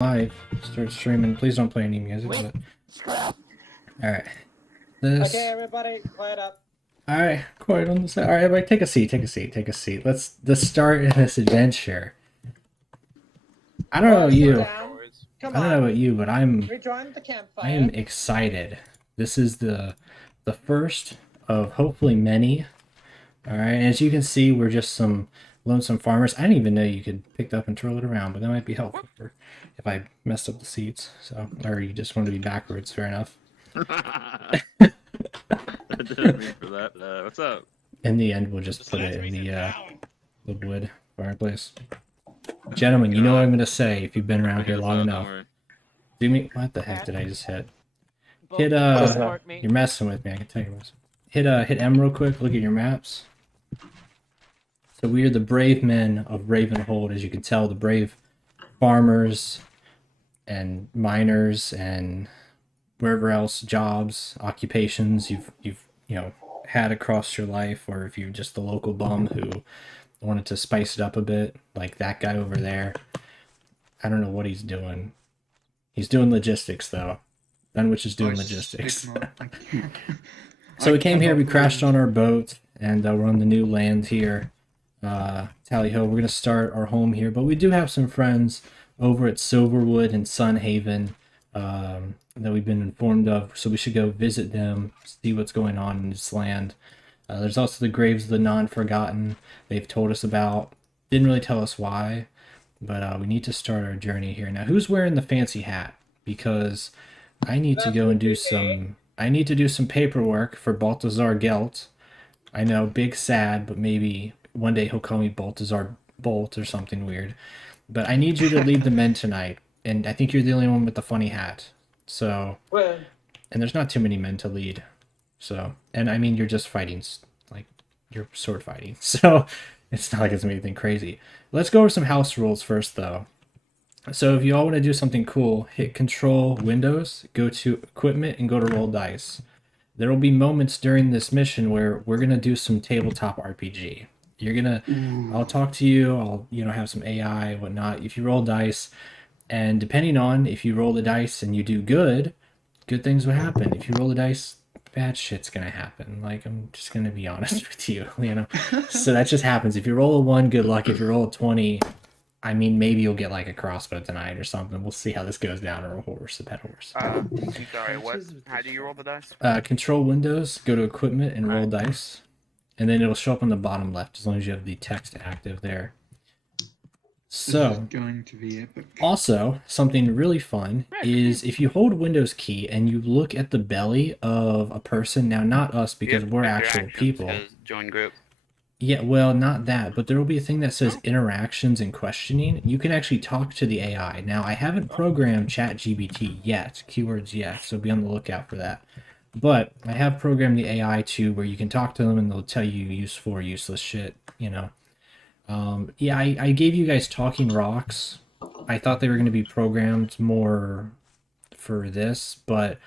Live. Start streaming. Please don't play any music. Wait. But... Alright. This... Okay, everybody, quiet up. Alright, quiet on the side. Alright, everybody, take a seat, take a seat, take a seat. Let's start in this adventure. I don't know about you. Come I don't know about you, but Rejoin the campfire. I am excited. This is the first of hopefully many. Alright, as you can see, we're just some lonesome farmers. I didn't even know you could pick it up and twirl it around, but that might be helpful for if I messed up the seats. So, or you just want to be backwards, fair enough. I didn't mean for that. What's up? In the end, we'll just put it in the wood fireplace. Gentlemen, you know what I'm going to say if you've been around here long enough. Do me. What the heck did I just hit? Hit, you're messing with me, I can tell you this. Hit M real quick, look at your maps. So we are the brave men of Ravenhold, as you can tell, the brave farmers and miners and wherever else jobs, occupations you've had across your life, or if you're just the local bum who wanted to spice it up a bit, like that guy over there. I don't know what he's doing. He's doing logistics though. Dunwich is doing logistics. So we came here, we crashed on our boat, and we're on the new land here. Tally Ho, we're going to start our home here, but we do have some friends over at Silverwood and Sunhaven that we've been informed of, so we should go visit them, see what's going on in this land. There's also the Graves of the Non-Forgotten they've told us about. Didn't really tell us why, but we need to start our journey here. Now, who's wearing the fancy hat? Because I need to go and do some... I need to do some paperwork for Balthazar Gelt. I know, big sad, but maybe one day he'll call me Balthazar Bolt or something weird. But I need you to lead the men tonight, and I think you're the only one with the funny hat. So, Well, and there's not too many men to lead. So, and I mean, you're just fighting, like, you're sword fighting. So, it's not like it's anything crazy. Let's go over some house rules first, though. So if you all want to do something cool, hit Control Windows, go to Equipment, and go to Roll Dice. There will be moments during this mission where we're going to do some tabletop RPG. You're going to, I'll talk to you, I'll, have some AI, whatnot. If you roll dice, and depending on if you roll the dice and you do good things will happen. If you roll the dice, bad shit's going to happen. Like, I'm just going to be honest with you, So that just happens. If you roll a 1, good luck. If you roll a 20... I mean, maybe you'll get like a crossbow tonight or something. We'll see how this goes down, or a horse, a pet horse. I'm sorry, what? How do you roll the dice? Control Windows, go to Equipment, and Roll Dice. And then it'll show up on the bottom left, as long as you have the text active there. So, going to be epic. Also, something really fun is if you hold Windows key and you look at the belly of a person, now not us because we're actual people. Join group. Yeah, well, not that, but there will be a thing that says interactions and questioning. You can actually talk to the AI. Now, I haven't programmed ChatGPT yet, keywords yet, so be on the lookout for that. But I have programmed the AI to where you can talk to them and they'll tell you useful or useless shit, Yeah, I gave you guys talking rocks. I thought they were going to be programmed more for this, but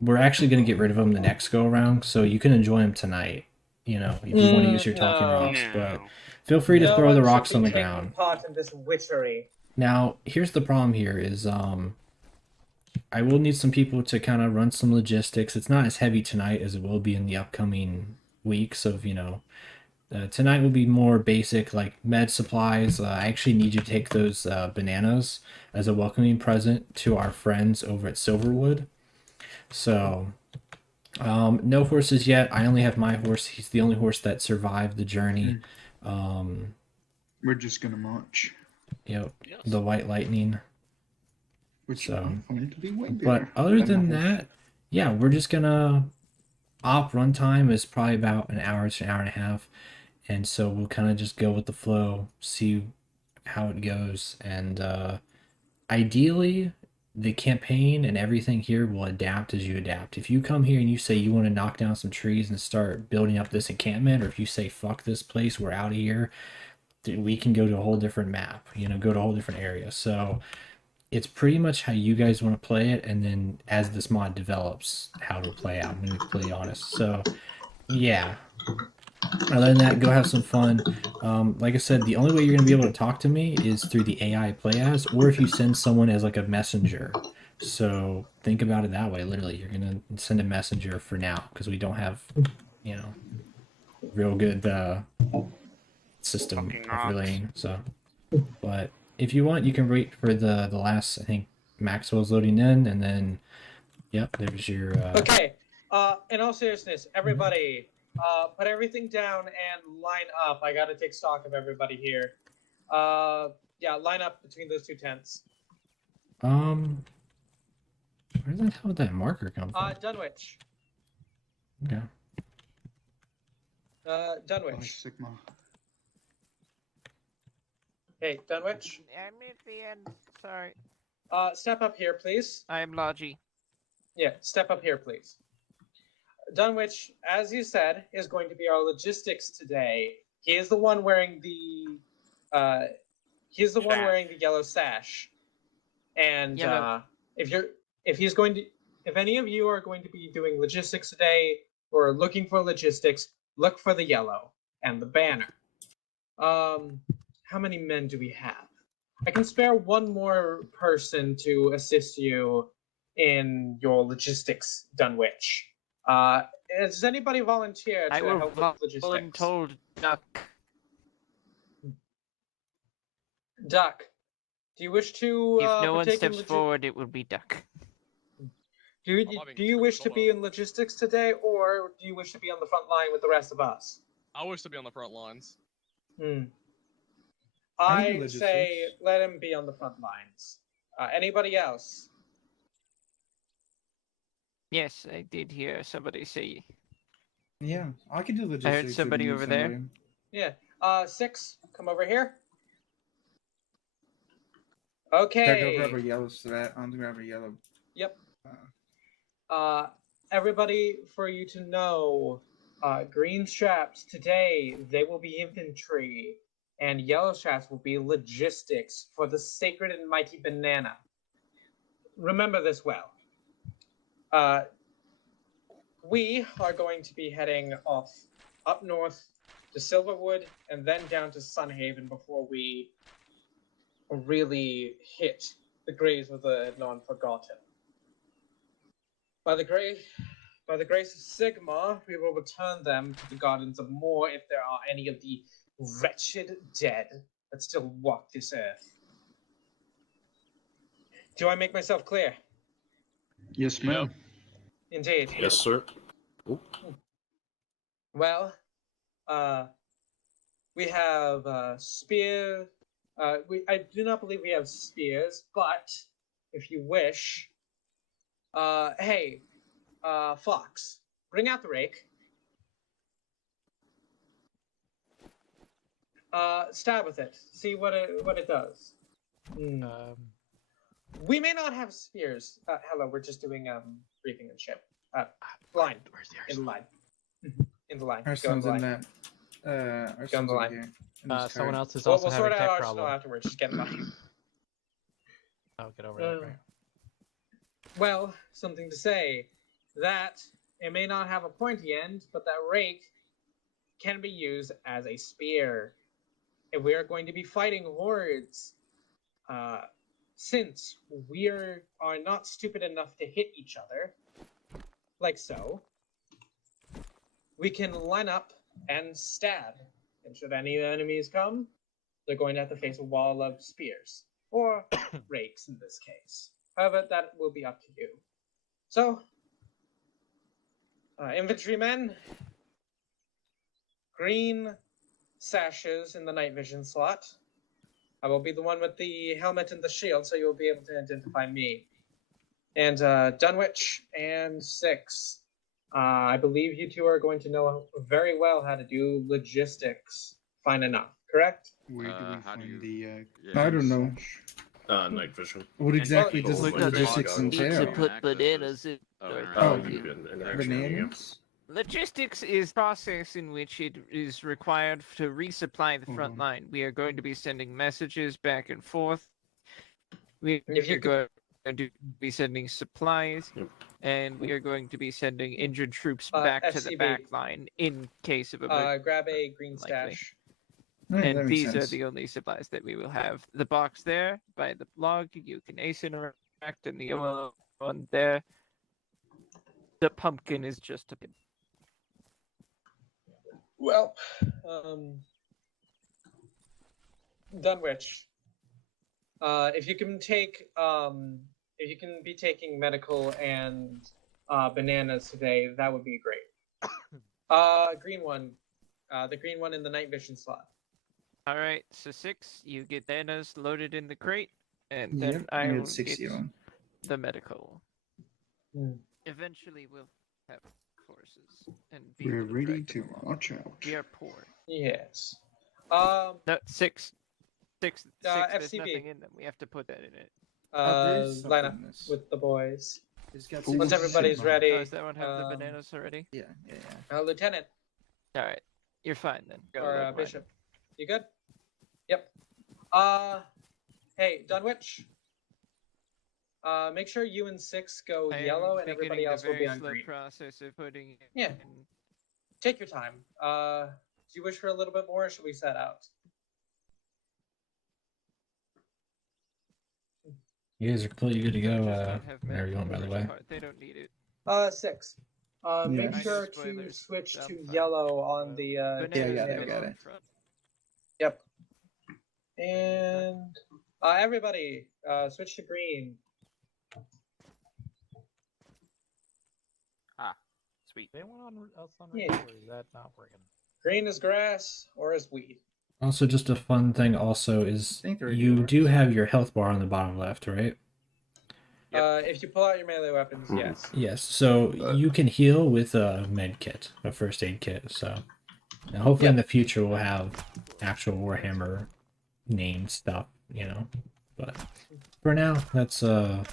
we're actually going to get rid of them the next go around, so you can enjoy them tonight. If you want to use your talking rocks, but feel free to throw the rocks on the ground. Part in this witchery. Now, here's the problem here is I will need some people to kind of run some logistics. It's not as heavy tonight as it will be in the upcoming weeks of, tonight will be more basic, like med supplies. I actually need you to take those bananas as a welcoming present to our friends over at Silverwood. So... no horses yet. I only have my horse. He's the only horse that survived the journey. We're just gonna march. Yep, yes. The White Lightning. Which so, I find to be way better. But other than that, yeah, we're just gonna op runtime is probably about an hour to an hour and a half, and so we'll kind of just go with the flow, see how it goes, and ideally. The campaign and everything here will adapt as you adapt. If you come here and you say you want to knock down some trees and start building up this encampment, or if you say fuck this place, we're out of here, we can go to a whole different map, go to a whole different area. So it's pretty much how you guys want to play it, and then as this mod develops, how it'll play out. I'm going to be completely honest. So yeah, Other than that, go have some fun. Like I said, the only way you're going to be able to talk to me is through the AI play as, or if you send someone as like a messenger. So think about it that way. Literally, you're going to send a messenger for now because we don't have, you know, real good system of relaying. So, but if you want, you can wait for the last. I think Maxwell's loading in, and then, yep, there's your. Okay. In all seriousness, everybody, put everything down and line up. I gotta take stock of everybody here. Yeah, line up between those two tents. Where the hell did that marker come from? Dunwich. Okay. By Dunwich. Sigma. Hey, Dunwich. I'm at the end. Sorry. Step up here, please. I am Logi. Yeah, step up here, please. Dunwich, as you said, is going to be our logistics today. He is the one wearing the yellow sash. And Yellow. if any of you are going to be doing logistics today or looking for logistics, look for the yellow and the banner. How many men do we have? I can spare one more person to assist you in your logistics, Dunwich. Does anybody volunteer to I will help with logistics? told Duck. Duck, do you wish to If no one partake in steps forward, it will be Duck. Do you wish to be in logistics today, or do you wish to be on the front line with the rest of us? I wish to be on the front lines. I say let him be on the front lines. Anybody else? Yes, I did hear somebody say. Yeah, I can do logistics. I heard somebody if you over need there. somebody. Yeah. Six, come over here. Gotta Okay. go grab a yellow so that I'm gonna grab a yellow. Yep. Everybody, for you to know, green straps today, they will be infantry, and yellow straps will be logistics for the sacred and mighty banana. Remember this well. We are going to be heading off up north to Silverwood and then down to Sunhaven before we really hit the graves of the non-forgotten. By the grace of Sigma, we will return them to the Gardens of Moor if there are any of the wretched dead that still walk this earth. Do I make myself clear? Yes, ma'am. Indeed. Yes, sir. Well, we have spear. I do not believe we have spears, but if you wish, hey, Fox, bring out the rake. Stab with it. See what it does. We may not have spears. Hello, we're just doing briefing and ship. Line. In line. In the line. Our Go in son's the in line. that. Our Go on son's the over line. here. in this Someone car. else is We'll also sort having it a out tech problem. afterwards. Just get in line. I'll get over that. Right. Well, something to say. That it may not have a pointy end, but that rake can be used as a spear. If we are going to be fighting hordes, since we are not stupid enough to hit each other, like so, we can line up and stab. And should any enemies come, they're going to have to face a wall of spears. Or rakes in this case. However, that will be up to you. So, infantrymen, green sashes in the night vision slot. I will be the one with the helmet and the shield, so you'll be able to identify me. And Dunwich and Six. I believe you two are going to know very well how to do logistics. Fine enough, correct? Where do we how do find you- the? I don't know. Night vision. What exactly Well, does my logistics basic Need to entail? put bananas in. Oh, Oh, you can interaction. Bananas? Logistics is process in which it is required to resupply the front Mhm. line. We are going to be sending messages back and forth. We If you are going going to be sending supplies, Yep. and we are going to be sending injured troops Uh, back to the FCB. back line in case of emergency. Grab a green Likely. stash. Alright, that And makes these are sense. the only supplies that we will have. The box there by the blog, you can ace interact, and the yellow one there. The pumpkin is just a bit. Well, Dunwich. If you can be taking medical and bananas today, that would be great. Green one. The green one in the night vision slot. All right, so 6, you get bananas loaded in the crate, and then Yep, I I will got 60 get of them. the medical. Hmm. Eventually, we'll have forces and be We're able to ready drag to them along. march out. We are poor. Yes. No, 6. There's FCB. nothing in them. We have to put that in it. There's Line something up in this. with the boys. It's got Ooh, Once 60 everybody's shit, ready. Oh, does that one have the bananas already? Yeah. Lieutenant All right, you're fine then. Go or load mine. Bishop, you good? Yep. Hey, Dunwich. Make sure you and 6 go I yellow, am and everybody beginning else the will be very on slow green. process of putting it Yeah. in. Take your time. Do you wish for a little bit more, or should we set out? You guys are completely good to go. Soldiers don't have Where are you medical going, by the for way? part. They don't need it. 6. Make Yes. sure to Spoilers. switch I'm to fine. yellow on the. Bananas got it, go I got in it. front. Yep. And everybody, switch to green. Sweet. Anyone else on Yeah. radio, or is that not working? Green is grass or is weed. Also, just a fun thing also is I think the radio you works. do have your health bar on the bottom left, right? If you pull out your melee weapons, Mhm. yes. Yes. So you can heal with a med kit, a first aid kit. So now hopefully in the future we'll have actual Warhammer named stuff, you know. But for now, that's the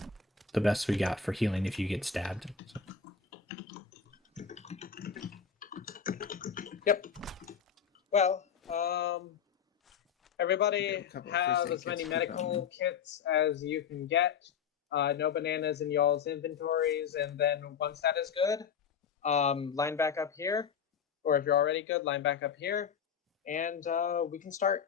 best we got for healing if you get stabbed. So. Yep. Well, everybody Yeah, a couple of have first aid as many kits to keep medical kits as you can get. No bananas in y'all's inventories, and then once that is good, line back up here, or if you're already good, line back up here, and we can start.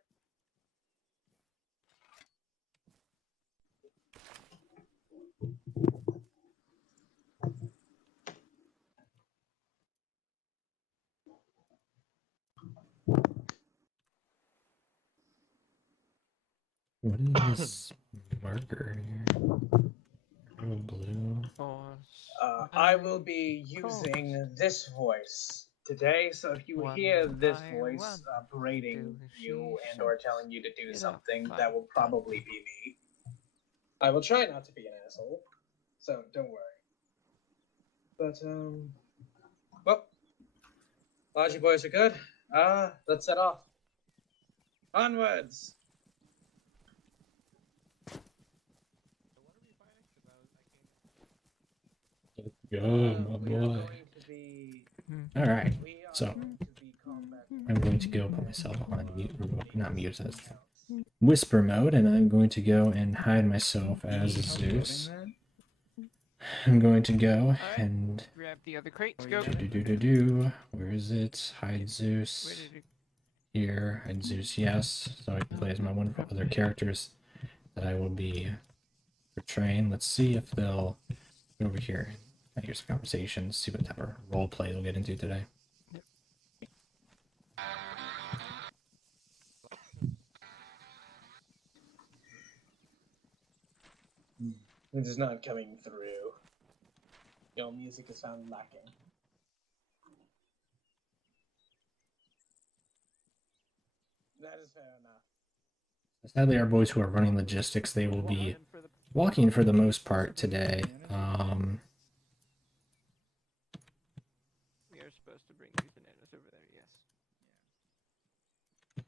What is this marker here? Oh, blue. I will be using this voice today, so if you hear this voice berating you and or telling you to do something, that will probably be me. I will try not to be an asshole, so don't worry. But, well, Lodgy boys are good. Let's set off. Onwards! Go, my We are boy. going to be... All right. We are So going to be combat. I'm going to go put myself on mute, not mute, as whisper mode, and I'm going to go and hide myself as Zeus. I'm going to go and Grab the other crates. Go. Where is it? Hide Where Zeus. did it? Here, hide Zeus, yes. So I can play as my wonderful other characters that I will be portraying. Let's see if they'll go over here. Here's the conversations. See what type of role play they'll get into today. It is not coming through. Your music is found lacking. That is fair enough. Sadly, our boys who are running logistics, they will be walking for the most part today. We are supposed to bring these bananas over there. Yes.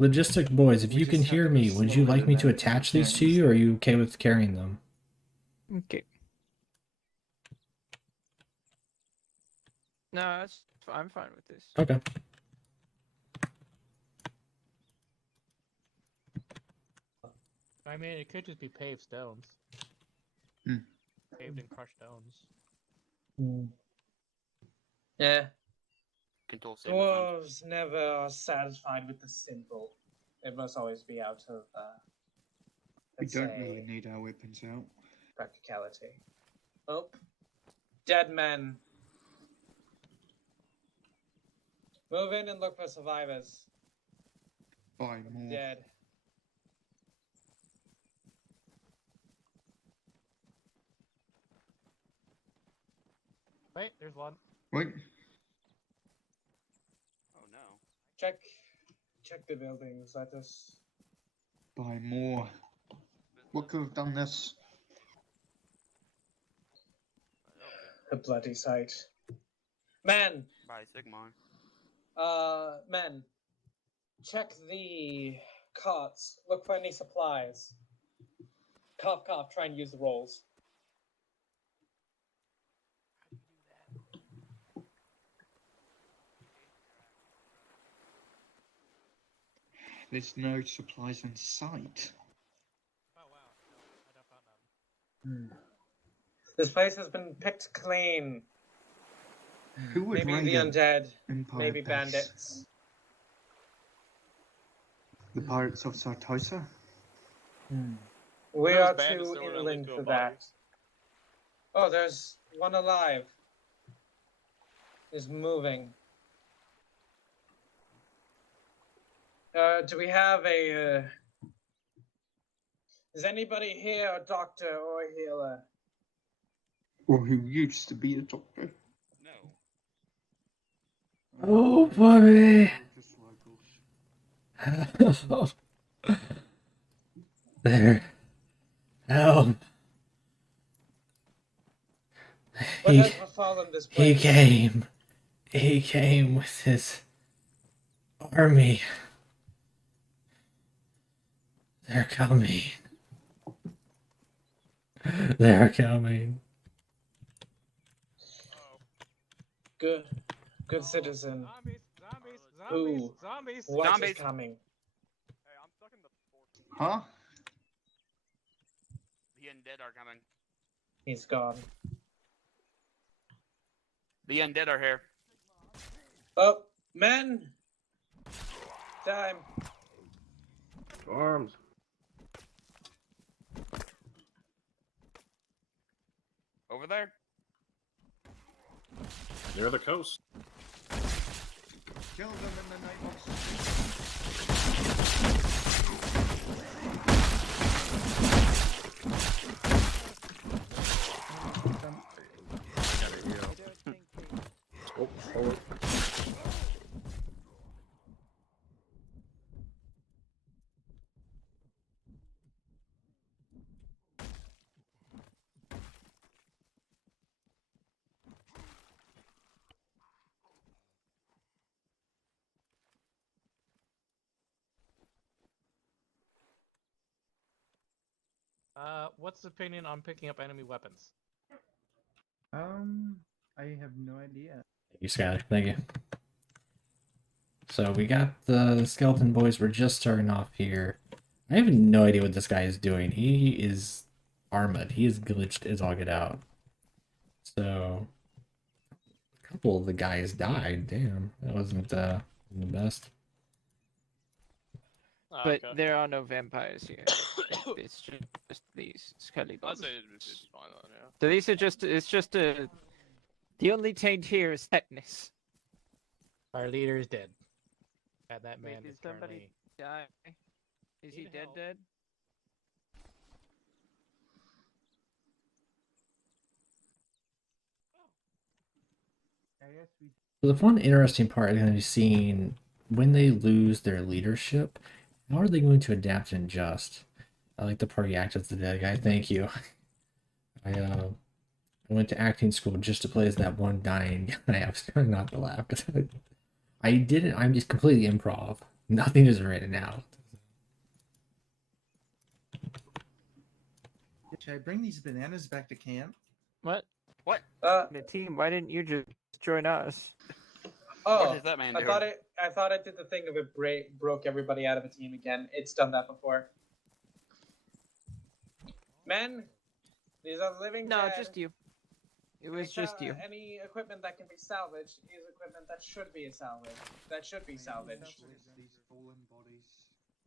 Logistic boys, if you can hear me, would you like me to attach these to you, or are you okay with carrying them? Okay. No, I'm fine with this. Okay. I mean, it could just be paved stones. Caved and crushed stones. Yeah. Control save and fun. Dwarves never are satisfied with the simple. It must always be out of, We let's don't say, really need our weapons out. practicality. Oh, dead men. Move in and look for survivors. Buy more. Dead. Wait, there's one. Wait. Oh no. Check the buildings. Let us. Buy more. What could have done this? A bloody sight. Men, Bye, Sigmar. men. Check the carts. Look for any supplies. Cough, cough. Try and use the rolls. There's no supplies in sight. Oh wow, no, I don't found none. This place has been picked clean. Who would Maybe raid the an undead. Empire Maybe base? bandits. The pirates of Sartosa? We Those are bandits too that were inland illegal for bodies. that. Oh, there's one alive. Is moving. Do we have a? Is anybody here a doctor or a healer? Or who used to be a doctor? No. Oh, buddy. There. Help. What He, has befallen this he place? came. He came with his army. They're coming. They're coming. Good citizen. Zombies, zombies, Who? zombies, zombies. What is Zombies. coming? Hey, I'm stuck in the Huh? The undead are coming. He's gone. The undead are here. Oh, men! Time. Arms. Over there. Near the coast. Kill them in the night box. Oh, forward. What's the opinion on picking up enemy weapons? I have no idea. Thank you, Skyler. Thank you. So we got the skeleton boys. We're just starting off here. I have no idea what this guy is doing. He is armored. He is glitched as all get out. So a couple of the guys died. Damn, that wasn't the best. But okay. there are no vampires here. It's just these skelly I'd bones. say it's fine then, yeah. So these are just, it's just a, the only taint here is tetanus. Our leader is dead. And that Wait, man did is somebody currently... die? Is he Need dead help. dead? I guess we. So the one interesting part is going to be seeing when they lose their leadership, how are they going to adapt and adjust? I like the party act as the dead guy. Thank you. I went to acting school just to play as that one dying guy. I was trying not to laugh because I didn't. I'm just completely improv. Nothing is written out. Should I bring these bananas back to camp? What? What? The team, why didn't you just join us? What Oh, is that man I doing? thought it did the thing of it broke everybody out of a team again. It's done that before. Men, These are living No, dead. just you. It was just you. Any equipment that can be salvaged is equipment that should be salvaged. That should be salvaged. These fallen bodies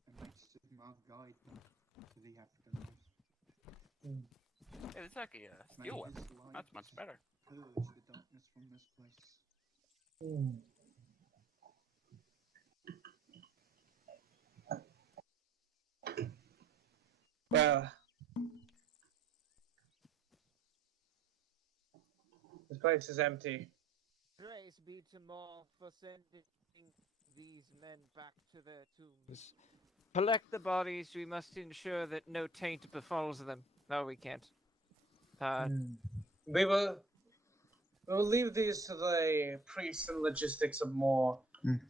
and make Sigmar guide them to the afterlife. Hey, it's like a steel weapon. That's much better. Purge the darkness from this place. Well, this place is empty. Praise be to Maul for sending these men back to their tombs. Collect the bodies. We must ensure that no taint befalls them. No, we can't. We will leave these to the priests and logistics of more.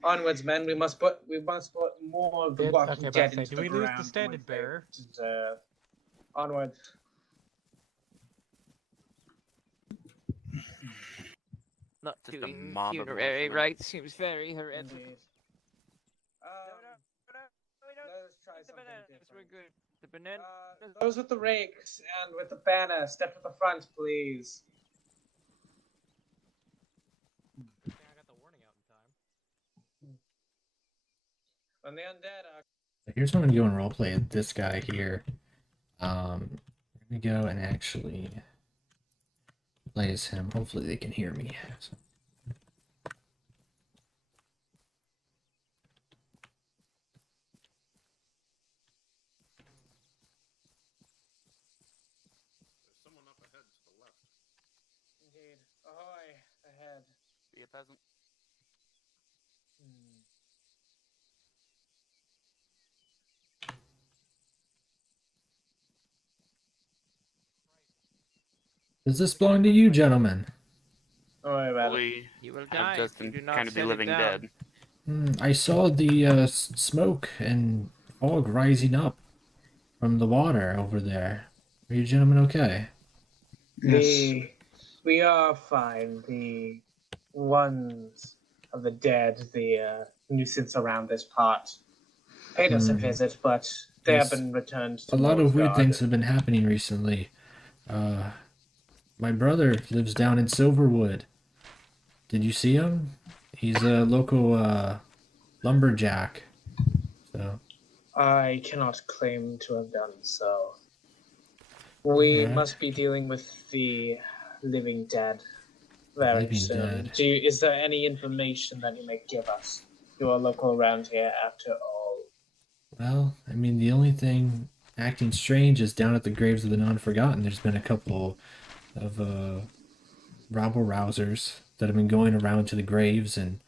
Onwards, men. We must put more of the Walking Dead into do the we lose ground the standard when they bearer? deserve. Onwards. Not Just a doing mob of funerary Warhammer. rites seems very heretical. Indeed. Let's try The something bananas different. were good. The banana. Those with the rakes and with the banner, step to the front, please. I got the warning out in time. When the undead are. Here's what I'm gonna go and roleplay this guy here. I'm gonna go and actually play as him. Hopefully they can hear me. There's someone up ahead to the left. Indeed. Ahoy, ahead. Be a peasant. Does this belong to you, gentlemen? Don't worry about it. We You will have die if just you do not kind of be set it living down. dead. I saw the smoke and fog rising up from the water over there. Are you gentlemen okay? We are fine. The ones of the dead, the nuisance around this part, paid us a visit, but they have Yes. been returned to A lot of weird Northgard. things have been happening recently. My brother lives down in Silverwood. Did you see him? He's a local lumberjack. So I cannot claim to have done so. We Alright. must be dealing with the living dead very Living soon. dead. Is there any information that you may give us? You are local around here, after all. well, I mean, the only thing acting strange is down at the graves of the non-forgotten. There's been a couple of rabble-rousers that have been going around to the graves and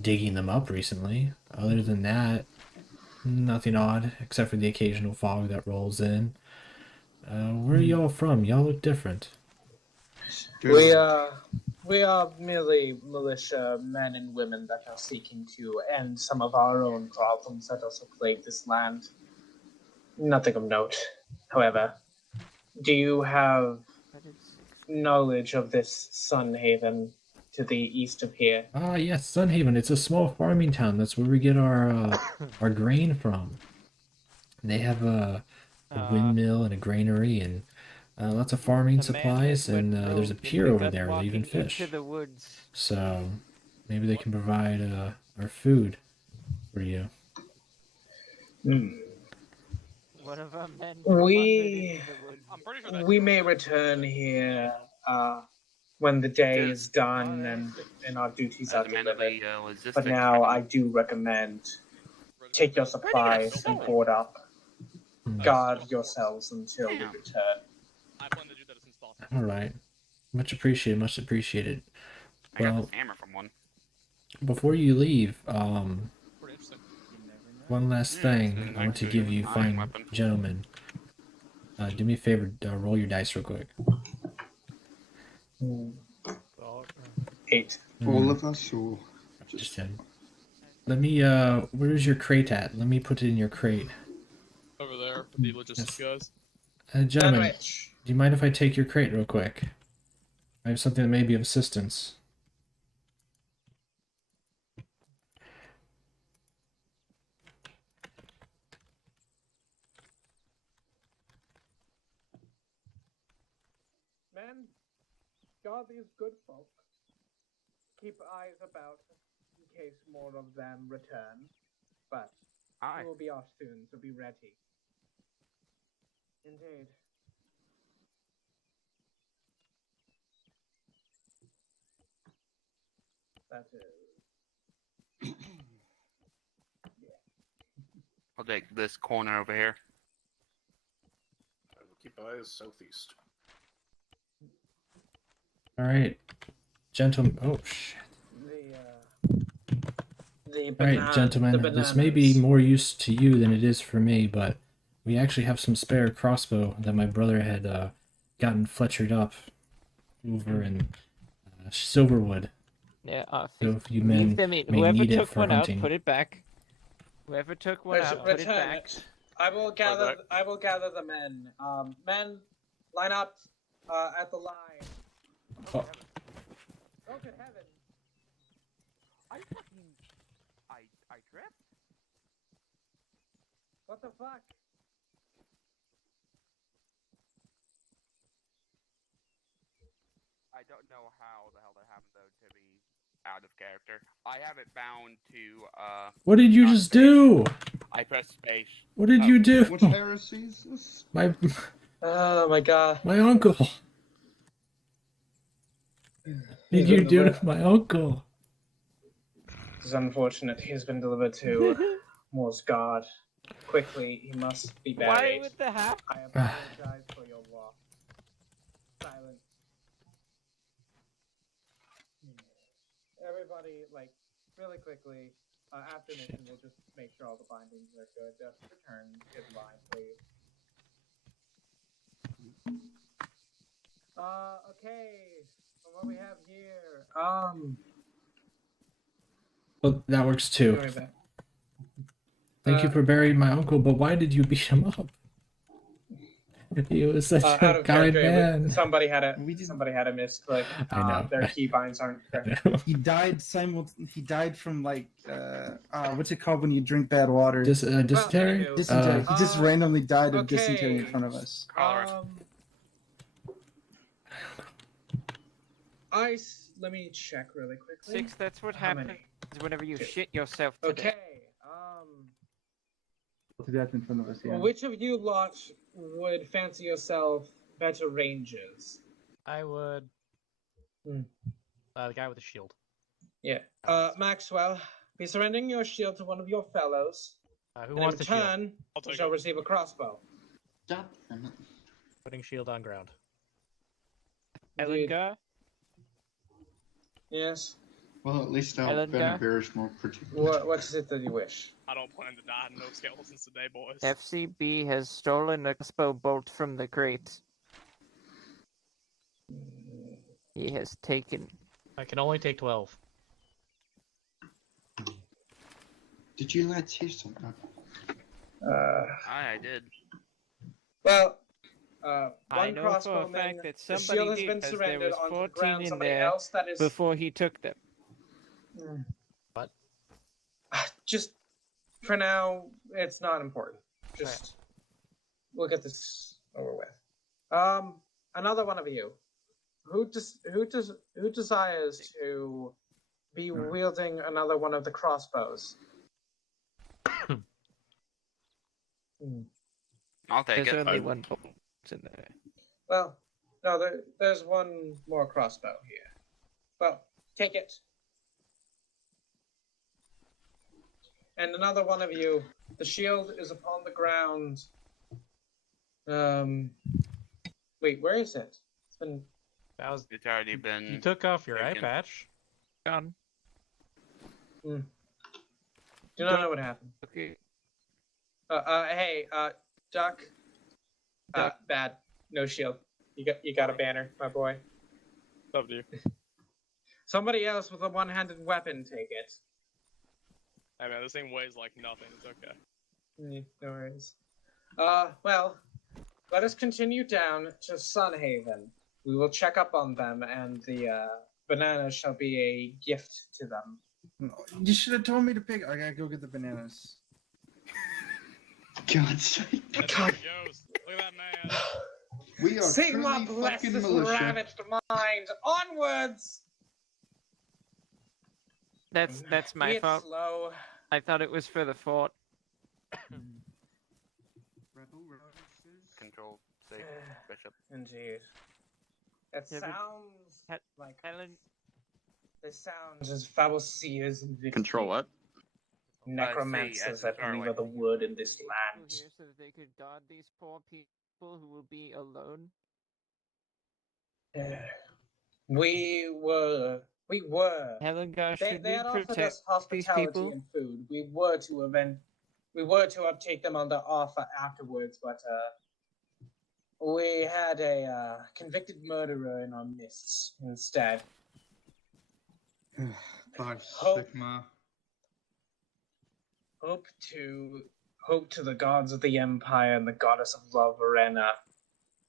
digging them up recently. Other than that, nothing odd, except for the occasional fog that rolls in. Where are y'all from? Y'all look different. We are merely militia men and women that are seeking to end some of our own problems that also plague this land. Nothing of note. However, do you have knowledge of this Sun Haven to the east of here? Ah, yes, Sunhaven. It's a small farming town. That's where we get our grain from. They have a windmill and a granary and lots of farming The man supplies, with and wet there's a robes pier and over begun there where they even walking fish. into the woods. So maybe they can provide our food for you. One of our men We- wandered into the woods. I'm pretty sure that's We yours. may return here when the day Good. is done and our duties are As a man of delivered. the logistics. But now I do recommend take your supplies and board up. Guard yourselves until we Damn. return. I plan to do that as soon as possible. All right, much appreciated. Much appreciated. I got Well, this hammer from one. before you leave, Pretty interesting. one last Yeah, thing it's I want to actually give you, an iron fine weapon. gentlemen. Do me a favor. Roll your dice real quick. 8. All of us, or Just 10. Let me, where's your crate at? Let me put it in your crate. Over there with the logistics guys. Gentlemen, Sandwich. do you mind if I take your crate real quick? I have something that may be of assistance. Men, guard these good folk. Keep eyes about in case more of them return. But Aye. we will be off soon, so be ready. Indeed. That is. I'll take this corner over here. I will keep eyes southeast. All right, gentlemen. Oh shit. The All right, gentlemen. This may be more use to you than it is for me, but we actually have some spare crossbow that my brother had gotten fletchered up over in Silverwood. Yeah, So if you leave men them in. may Whoever need it took for one hunting. out, put it back. Whoever took one out, put it back. I will gather. back. I will gather the men. Men, line up at the line. Oh. Oh, good heaven! I tripped. What the fuck? I don't know how the hell that happened though to be out of character. I have it bound to What did you not just space. do? I press space. What did you do? What heresy is this? My Oh my god! my uncle. What did you do to my uncle? It's unfortunate. He's been delivered to Morse God. Quickly, he must be Why buried. would that happen? I apologize for your loss. Silence. Everybody, like, really quickly, after mission, we'll just make sure all the bindings are good. Just return to the line, please. Okay. So what we have here? Well, that works too. Sorry about- Thank you for burying my uncle, but why did you beat him up? He was such out a of kind character, man. somebody had a We didn't- somebody had a misclick. I know. Their keybinds aren't correct. He died He died from like what's it called when you drink bad water? Dysentery? anywho, Dysentery. He just randomly died of okay. dysentery in front of us. Let me check really quickly. Six, that's what How happens many? whenever you Two. shit yourself today. Okay. To death in front of us. Yeah. Which of you lot would fancy yourself better rangers? I would. Hmm. The guy with the shield. Yeah. Maxwell, be surrendering your shield to one of your fellows. Who And in wants the shield? return, I'll you take shall it. receive a crossbow. God damn it. Putting shield on ground. Indeed. Elengar? Yes. Well, at least our Ellengar? Benavir is more particular. What is it that you wish? I don't plan to die. No skeletons today, boys. FCB has stolen a crossbow bolt from the crate. He has taken. I can only take 12. Did you let hear something? I did. Well, I one know for a crossbowman. fact that The somebody shield has did, been as there surrendered was onto the 14 ground. in Somebody there else that is before he took them. Just for now, it's not important. Just we'll get this over with. Another one of you. Who desires to be wielding another one of the crossbows? I'll take There's it. only one bolt in there. Well, no, there's one more crossbow here. Well, take it. And another one of you. The shield is upon the ground. Wait, where is it? It's been. That was. It's already been. You took off your eye taken. patch. Gone. Do not know what happened. Okay. Hey, Duck. Duck. Bad. No shield. You got a banner, my boy. Up to you. Somebody else with a one-handed weapon, take it. Hey man, this thing weighs like nothing. It's okay. No worries. Well, let us continue down to Sunhaven. We will check up on them, and the banana shall be a gift to them. You should have told me to pick. I gotta go get the bananas. God's sake. That's how it goes. Look at that man. We are Sigma, truly bless fucking this militia. ravaged mind. Onwards! That's my Be it fault. slow. I thought it was for the fort. Rebel rises. Control, safe, bishop. Indeed. It Yeah, but- sounds like Helen, they sound as foul seers and victims. Control what? Necromancers, as I in believe, Starlight. are the word in this people land. here so that they could guard these poor people who will be alone. We were. Helen, gosh, They should had we offered protect us these hospitality people? and food. We were to uptake them on the offer afterwards, but we had a convicted murderer in our midst instead. By Hope- Sigma. Hope to the gods of the Empire and the goddess of love, Arena,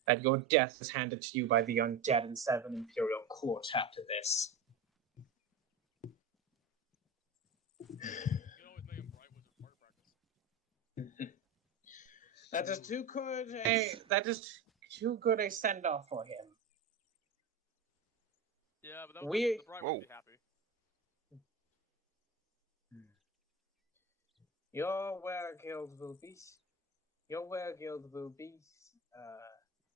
that your death is handed to you by the undead instead of an imperial court after this. You can always make him bright wizard target practice. That is too good a send off for him. Yeah, but that would, We- the bright Whoa. would be happy. Your wergild will be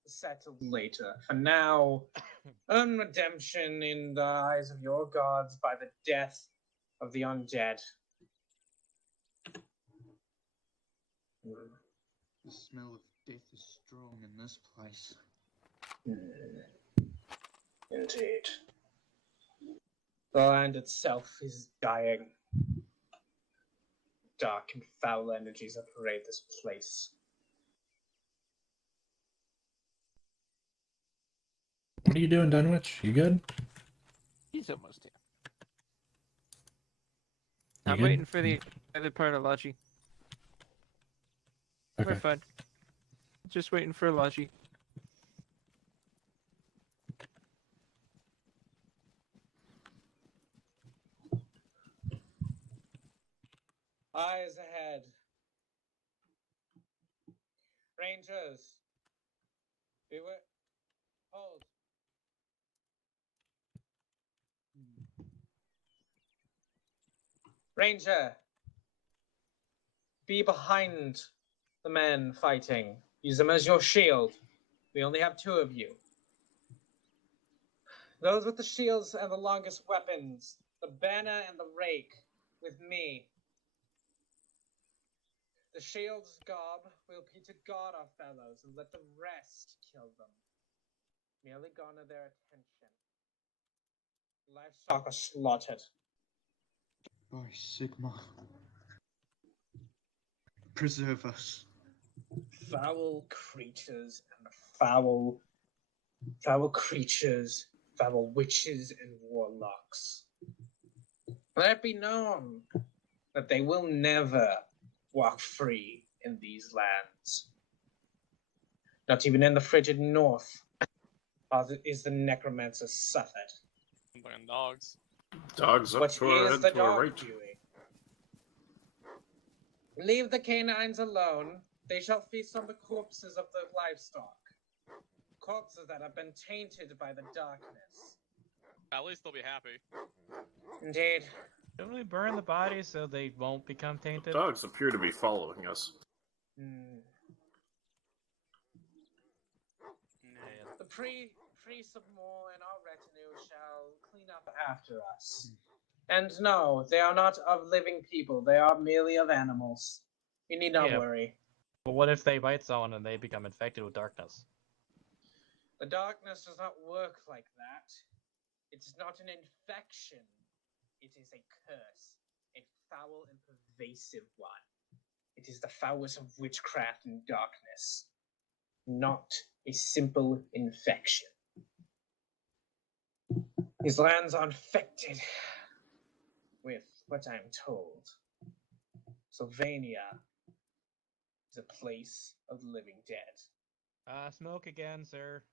settled later. For now, earn redemption in the eyes of your gods by the death of the undead. The smell of death is strong in this place. Indeed. The land itself is dying. Dark and foul energies that pervade this place. What are you doing, Dunwich? You good? He's almost here. You I'm good? waiting for the other part of Logi. We're Okay. fine. Just waiting for Logi. Eyes ahead. Rangers. Beware. Hold. Ranger. Be behind the men fighting. Use them as your shield. We only have 2 of you. Those with the shields and the longest weapons. The banner and the rake. With me. The shield's gob will be to guard our fellows and let the rest kill them. Merely garner their attention. Livestock are slaughtered. By Sigma. Preserve us. Foul creatures and foul witches and warlocks. Let it be known that they will never walk free in these lands. Not even in the frigid north is the necromancer suffered. Fucking dogs. Dogs up What to our is head the to our dog right. doing? Leave the canines alone. They shall feast on the corpses of the livestock. Corpses that have been tainted by the darkness. At least they'll be happy. Indeed. Don't we burn the bodies so they won't become The tainted? dogs appear to be following us. The priests of Moor and our retinue shall clean up after us. And no, they are not of living people. They are merely of animals. You need not Yeah. worry. But what if they bite someone and they become infected with darkness? The darkness does not work like that. It is not an infection. It is a curse. A foul and pervasive one. It is the foulest of witchcraft and darkness. Not a simple infection. These lands are infected with what I am told. Sylvania is a place of the living dead. Smoke again, sir.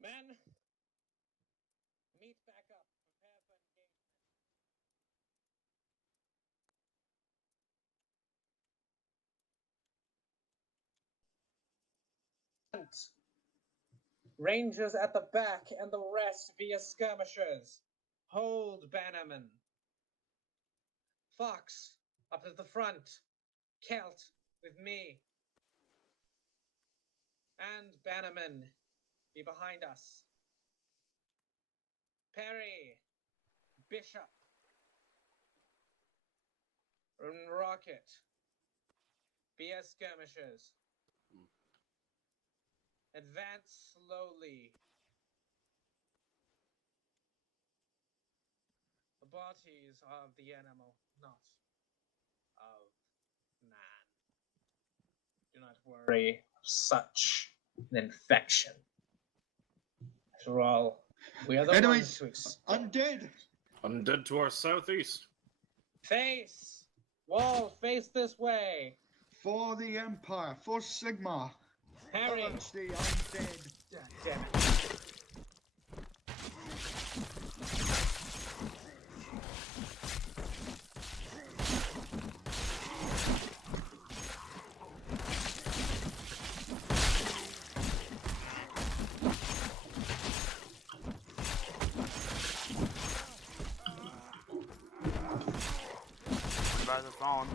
Men, meet back up. Prepare for engagement. Rangers at the back and the rest via skirmishers. Hold, Bannerman. Fox, up at the front. Celt, with me. And Bannerman, be behind us. Perry, Bishop, and Rocket, be as skirmishers. Advance slowly. The bodies of the animal, not of man. Do not worry of such an infection. After all, we are the ones to Undead! Undead to our southeast. Face! Wall, face this way! For the Empire, for Sigma! Harry! Balance the undead! God damn it. By the phone.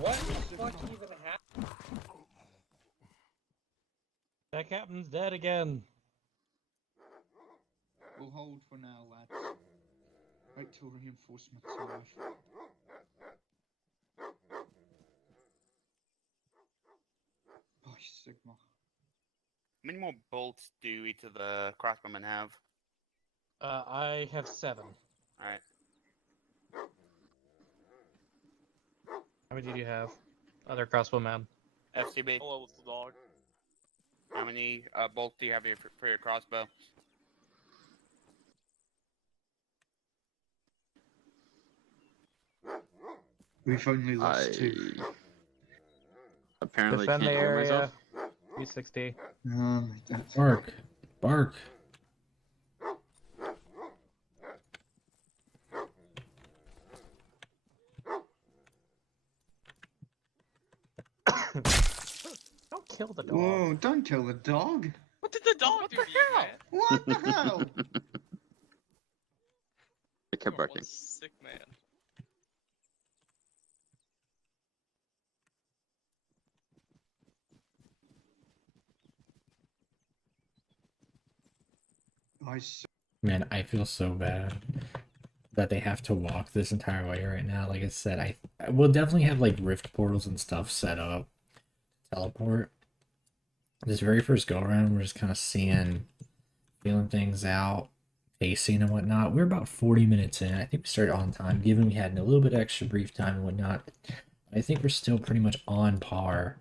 What the fuck even happened? That captain's dead again. We'll hold for now, lads. Wait till reinforcements arrive. By Sigma. How many more bolts do each of the crossbowmen have? I have 7. Alright. How many do you have? Other crossbowman. FCB. Hello, little dog. How many bolts do you have for your crossbow? We've only lost 2. Apparently Defend the can't hear area. myself. B60. That's... Bark. Bark. Don't kill the dog. Whoa, don't kill the dog! What did the dog do to you, man? What the hell? It kept You're barking. one sick man. Man, I feel so bad that they have to walk this entire way right now. Like I said, I will definitely have like rift portals and stuff set up to teleport. This very first go around, we're just kind of feeling things out, pacing and whatnot. We're about 40 minutes in. I think we started on time, given we had a little bit extra brief time and whatnot. I think we're still pretty much on par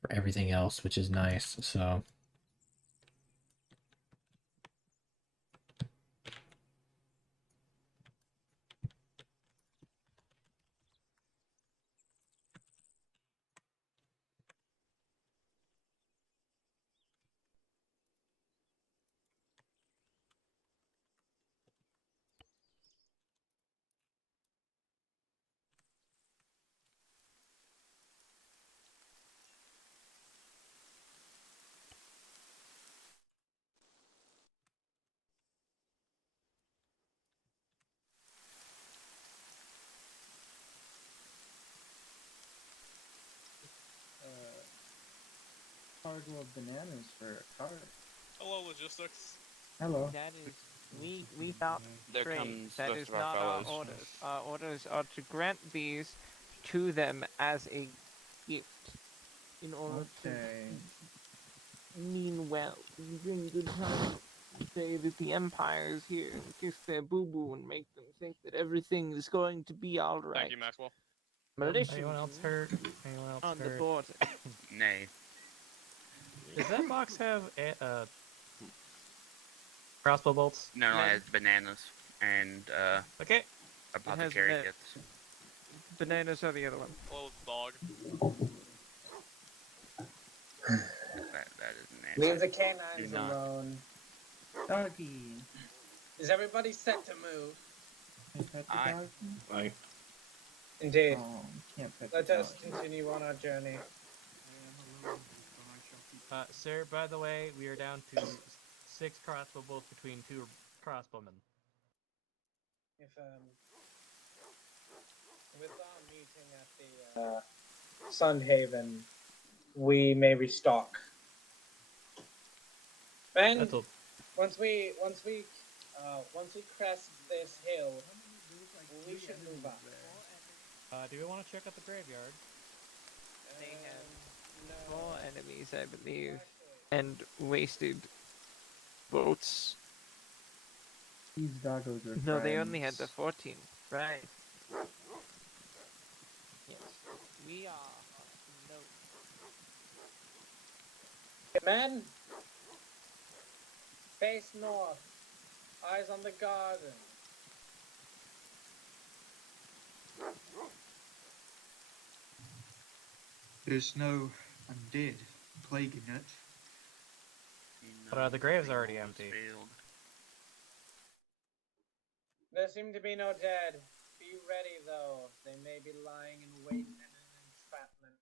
for everything else, which is nice. So. Cargo of bananas for a cart. Hello, logistics. Hello. That is, we thought There straight. comes That most is of our not our fellows. orders. Our orders are to grant these to them as a gift in order Okay. to mean well, bring good time, say that the Empire is here and kiss their boo-boo and make them think that everything is going to be all right. Thank you, Maxwell. Malicious Anyone else hurt? Anyone else on the hurt? board. Nay. Does that box have crossbow bolts? No, No. it has bananas and It Okay. apothecary has kits. Bananas are the other one. Hello, dog. That is nasty. Leave the canines Do not. alone. Doggy. Is everybody set to move? Can I pet the Aye. doggy? Aye. Indeed. Oh, can't pet Let the us dog. continue on our journey. I am alone, but I shall keep. Sir, by the way, we are down to 6 crossbow bolts between 2 crossbowmen. If with our meeting at the Sunhaven, we may restock. And That's all. once we crest this hill, we should move up. Do we want to check out the graveyard? They have No. 4 enemies, I believe, and wasted bolts. These doggos are No, they only had the friends. 14. Right. Yes. We are no. Men, face north. Eyes on the garden. There's no undead plaguing it. But the grave's already empty. There seem to be no dead. Be ready, though. They may be lying in wait in an entrapment.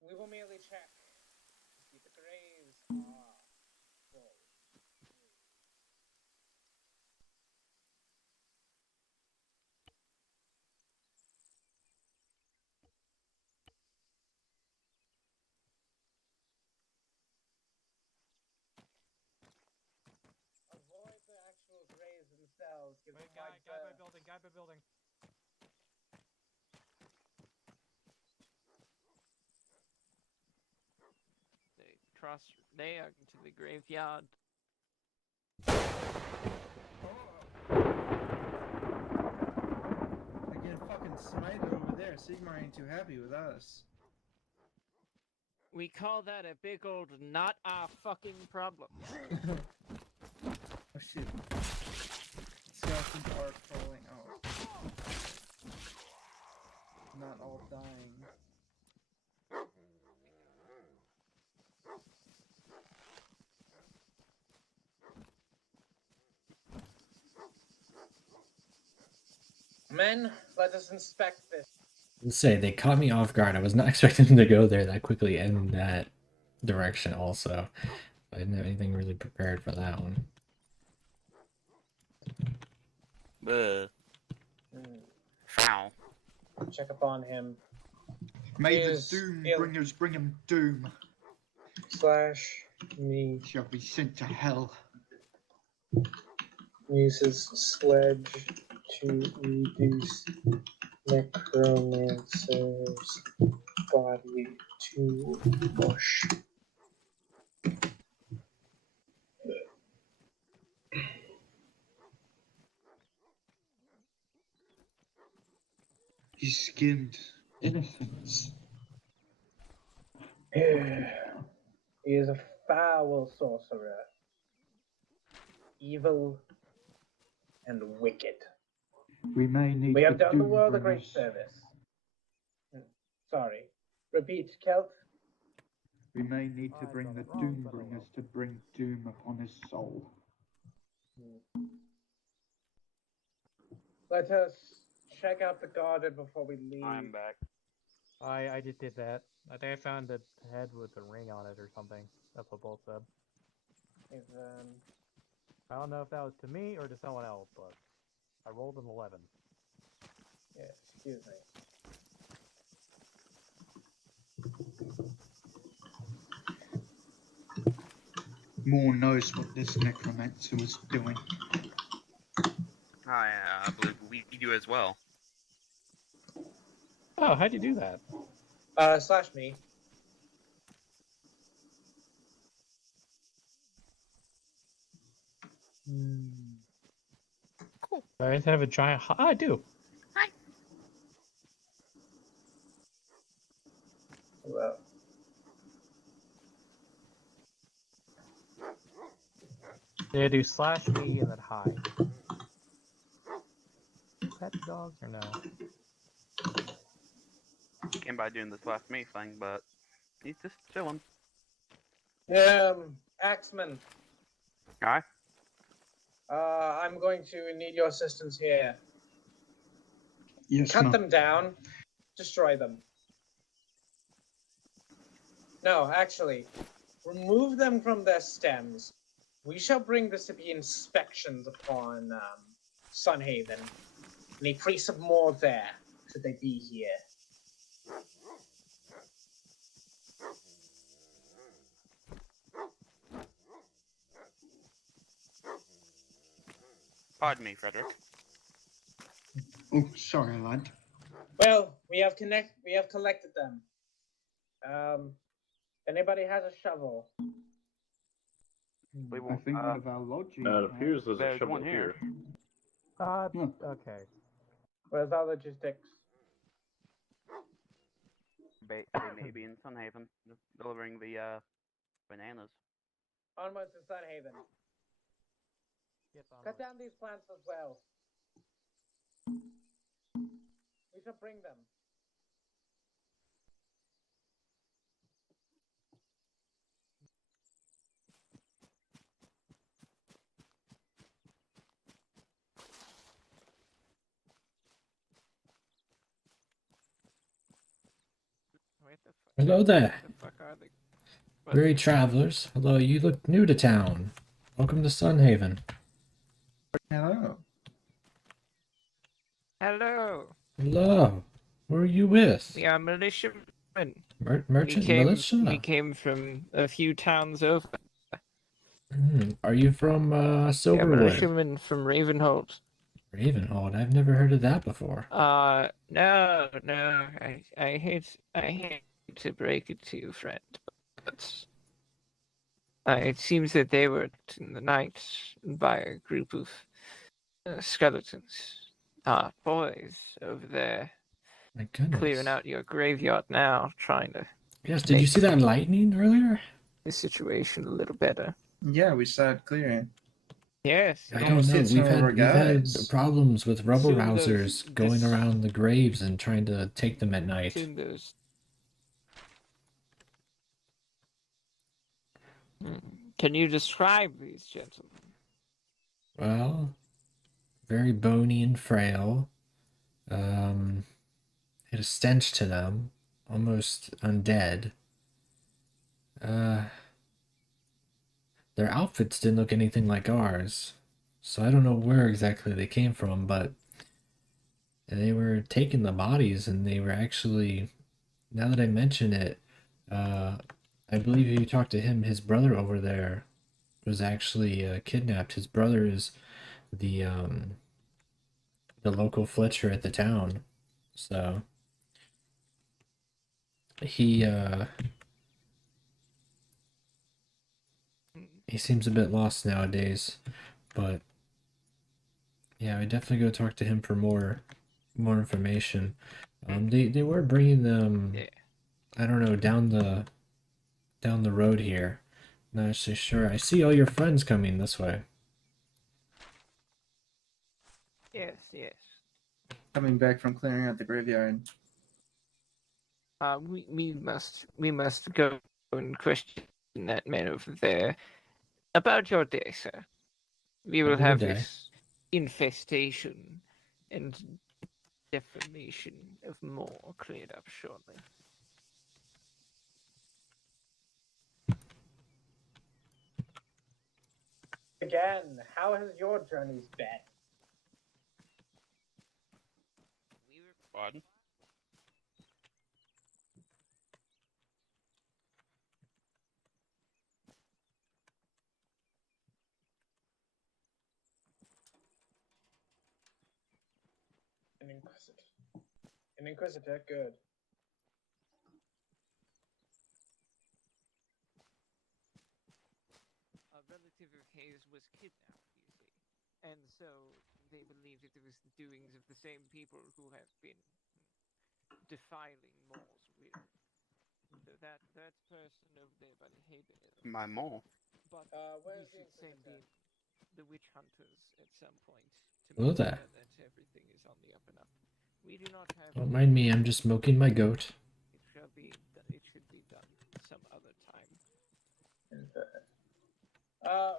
We will merely check to see the graves are full. Avoid the actual graves themselves. Give Wait, them guy by building, guy by building. They are to the graveyard. Again, fucking Smiter over there. Sigmar ain't too happy with us. We call that a big old not our fucking problem. Oh shit. Skeletons are crawling out. Not all dying. Men, let us inspect this. Let's say they caught me off guard. I was not expecting them to go there that quickly in that direction also. I didn't have anything really prepared for that one. Foul. Check upon him. May the Is doom ill- bringers bring him doom. / me Shall be sent to hell. uses sledge to reduce necromancer's body to mush. He skinned innocents. He is a foul sorcerer, evil and wicked. We may need We have the done the doom world a great bringers. service. Sorry. Repeat, Kelt. We may need to I bring got the it wrong, doom but oh well. bringers to bring doom upon his soul. Let us check out the garden before we leave. I'm back. I just did that. I think I found a head with a ring on it or something. That's what Bolt said. If, I don't know if that was to me or to someone else, but I rolled an 11. yeah, excuse me. Moore knows what this necromancer was doing. I believe we do as well. Oh, how'd you do that? Slash me. Do I have a giant... I do. Well, Did I do slash me and then hide? Pet dogs or no? Came by doing this last me thing, but he's just chilling. Axeman. Alright? I'm going to need your assistance here. Yes, cut ma'am. them down, destroy them. No, actually, remove them from their stems. We shall bring this to be inspections upon Sunhaven, and increase of more there, should they be here. Pardon me, Frederick. Oh, sorry, lad. Well, we have collected them. Anybody has a shovel? We I won't, think one of our lodging. It appears there's a there's shovel one here. Okay. Where's our logistics? They may be in Sunhaven, delivering the bananas. Onwards to Sunhaven. Yes, Cut down these plants as well. We shall bring them. Where the fuck? Hello there. The fuck are they? Weary travelers. Hello, you look new to town. Welcome to Sunhaven. Hello. Hello. Hello. Who are you with? We are militiamen. Merchant militia? We came from a few towns over. Are you from We are Silverwood? militiamen from Ravenhold. Ravenhold? I've never heard of that before. No. I hate to break it to you, friend, but it seems that they were in the night by a group of skeletons. Boys over there My goodness. clearing out your graveyard now, trying to Yes, did you see that lightning earlier? the situation a little better. Yeah, we started clearing. Yes. I It don't almost know. hit some We've of our had guys. problems with rubble Soon those rousers going dis- around the graves and trying to take them at night. Soon those. Can you describe these gentlemen? Well, very bony and frail. Had a stench to them, almost undead. Their outfits didn't look anything like ours, so I don't know where exactly they came from, but they were taking the bodies, and they were actually, now that I mention it, I believe if you talked to him, his brother over there was actually kidnapped. His brother is the local Fletcher at the town, so he seems a bit lost nowadays, but yeah, I definitely go talk to him for more information. They were bringing them, Yeah. I don't know, down the road here. Not actually sure. I see all your friends coming this way. Yes. Coming back from clearing out the graveyard. We must go and question that man over there about your day, sir. We will Have a have good day. this infestation and defamation of more cleared up shortly. Again, how has your journeys been? Pardon? An Inquisitor, good. A relative of his was kidnapped, you see, and so they believed that it was the doings of the same people who have been defiling malls with. So that person over there by the Hayden. My mole. But where's we the should send in Inquisitor? the witch hunters at some point to Hello make there. sure that everything is on the up and up. We do not have. Don't mind me, I'm just milking my goat. It should be done some other time.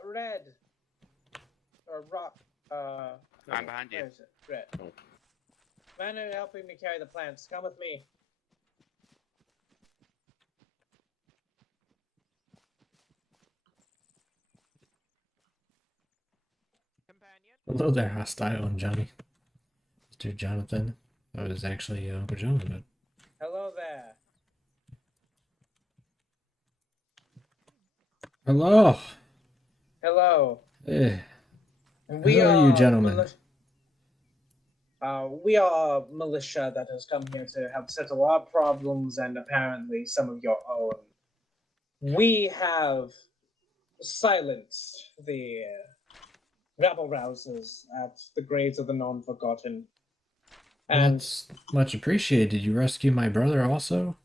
Red. Or Rock. I'm behind you. Where is it? Red. Oh. men are helping me carry the plants. Come with me. Hello there, hostile and Johnny. Mr. Jonathan. That was actually Uncle Jonathan. Hello there. Hello. Hello. Eh, And who are you gentlemen? We are militia that has come here to help settle our problems and apparently some of your own. We have silenced the rabble rousers at the graves of the non-forgotten. And That's much appreciated. Did you rescue my brother also?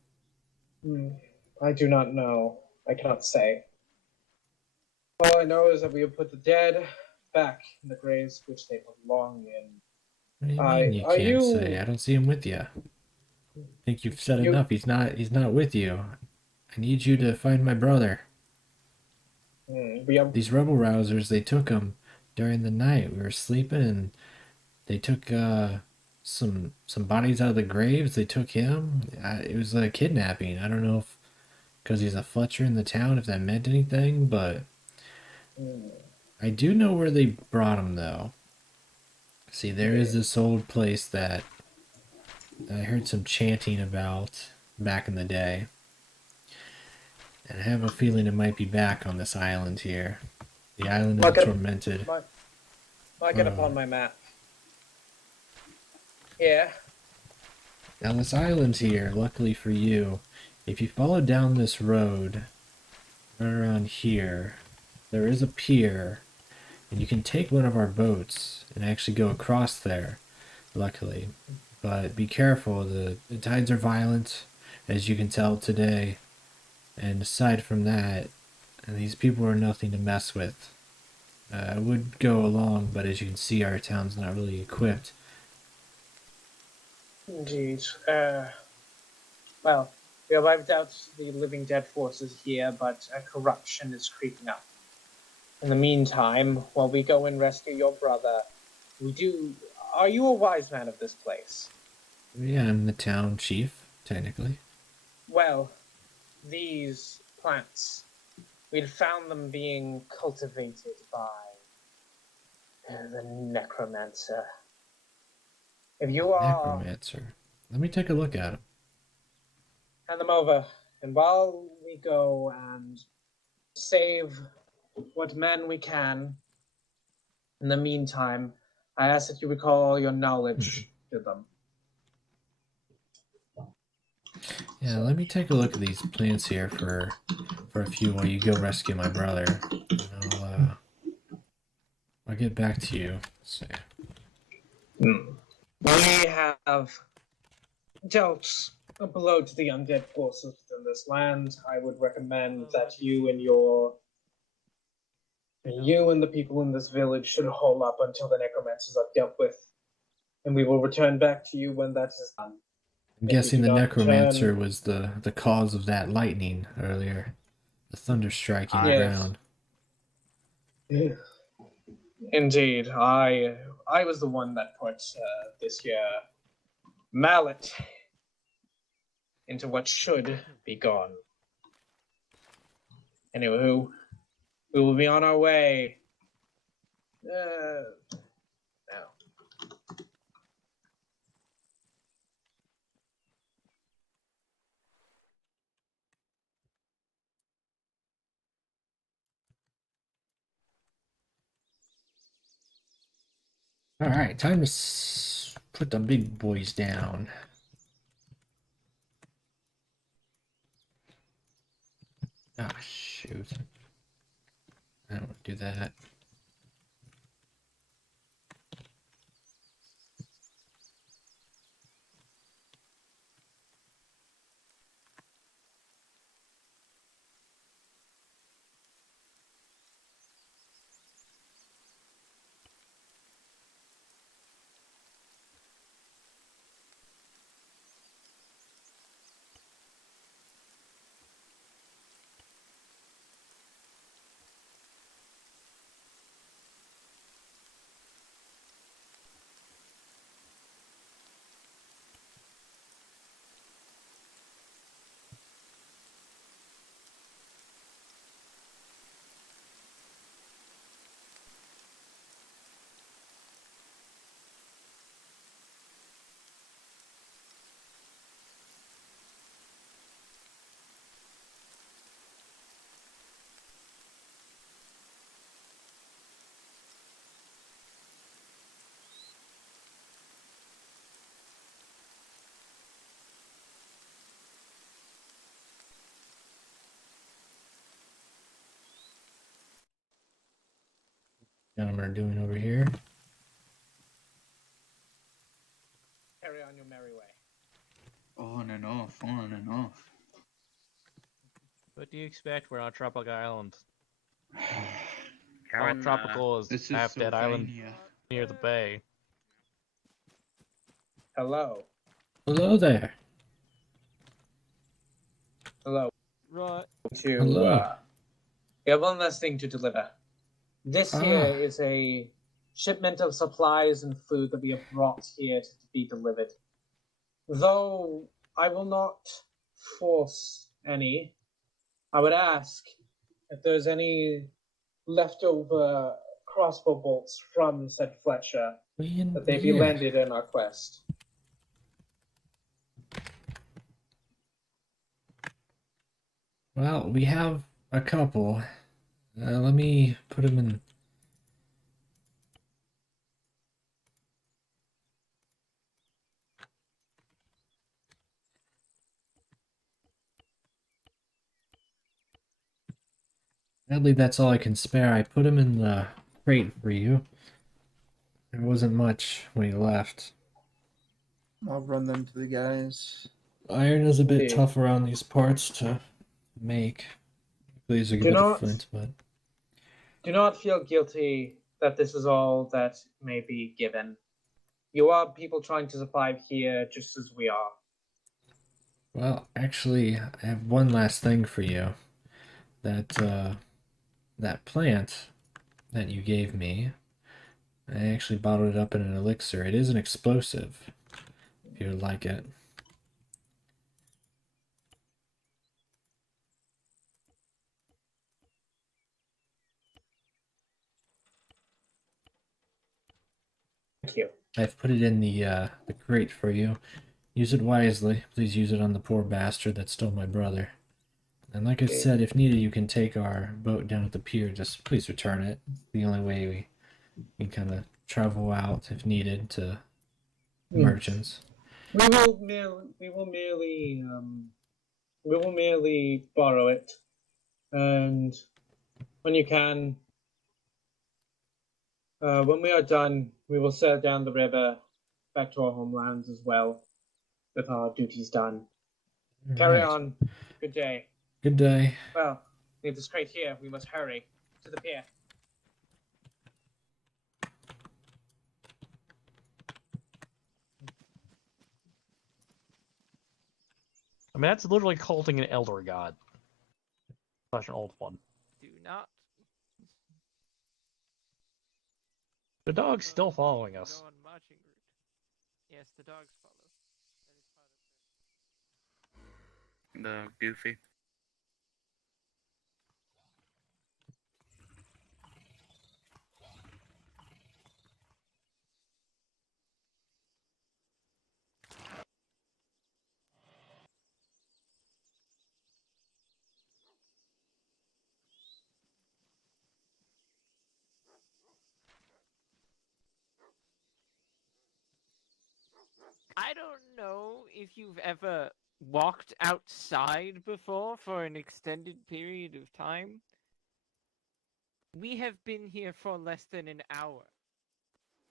I do not know. I cannot say. All I know is that we have put the dead back in the graves which they belong in. What do you mean you can't say? I don't see him with you. I think you've said enough. He's not with you. I need you to find my brother. These rebel rousers, they took him during the night. We were sleeping and they took some bodies out of the graves. They took him. It was a kidnapping. I don't know if because he's a Fletcher in the town if that meant anything, but I do know where they brought him though. See, there is this old place that I heard some chanting about back in the day. And I have a feeling it might be back on this island here. The island of the tormented. Mark it upon my map. Yeah. Now this island here, luckily for you, if you follow down this road, right around here, there is a pier, and you can take one of our boats and actually go across there, luckily. But be careful, the tides are violent, as you can tell today. And aside from that, these people are nothing to mess with. I would go along, but as you can see, our town's not really equipped. Indeed. Well, we have wiped out the living dead forces here, but corruption is creeping up. In the meantime, while we go and rescue your brother, are you a wise man of this place? Yeah, I'm the town chief, technically. Well, these plants, we'd found them being cultivated by the necromancer. If you are... Necromancer. Let me take a look at him. Hand them over. And while we go and save what men we can, in the meantime, I ask that you recall all your knowledge to them. Yeah, let me take a look at these plants here for a few while you go rescue my brother. And I'll get back to you. Let's see. We have dealt a blow to the undead forces within this land. I would recommend that you and the people in this village should hold up until the necromancers are dealt with, and we will return back to you when that is done. I'm guessing the necromancer was the cause of that lightning earlier. The thunder striking the ground. Indeed. I was the one that put this here mallet into what should be gone. Anyway, we will be on our way. Now. Alright, time to put the big boys down. Ah, shoot. I don't want to do that. gentlemen are doing over here. Carry on your merry way. On and off, on and off. What do you expect? We're on a tropical island. All Karen, tropical is This is half dead island Sylvania. near the bay. Hello. Hello there. Hello. Right. Hello. We have one last thing to deliver. This here is a shipment of supplies and food that we have brought here to be delivered. Though I will not force any, I would ask if there's any leftover crossbow bolts from said Fletcher that they be landed in our quest. Well, we have a couple. Let me put them in. Sadly, that's all I can spare. I put him in the crate for you. There wasn't much when he left. I'll run them to the guys. Iron is a bit Okay. tough around these parts to make. These are a Do bit of not- flint, but Do not feel guilty that this is all that may be given. You are people trying to survive here just as we are. well, actually, I have one last thing for you. That plant that you gave me, I actually bottled it up in an elixir. It is an explosive, if you would like it. Thank you. I've put it in the crate for you. Use it wisely. Please use it on the poor bastard that stole my brother. And like I said, if needed, you can take our boat down at the pier. Just please return it. It's the only way we can kind of travel out if needed to merchants. We will merely borrow it, and when you can, when we are done, we will sail down the river back to our homelands as well, with our duties done. Carry Right. on. Good day. Good day. Well, leave this crate here. We must hurry to the pier. I mean, that's literally culting an elder god. Slash an old one. Do not. The dog's still following Go us. on marching route. Yes, the dogs follow. That is part of The Goofy. I don't know if you've ever walked outside before for an extended period of time. We have been here for less than an hour.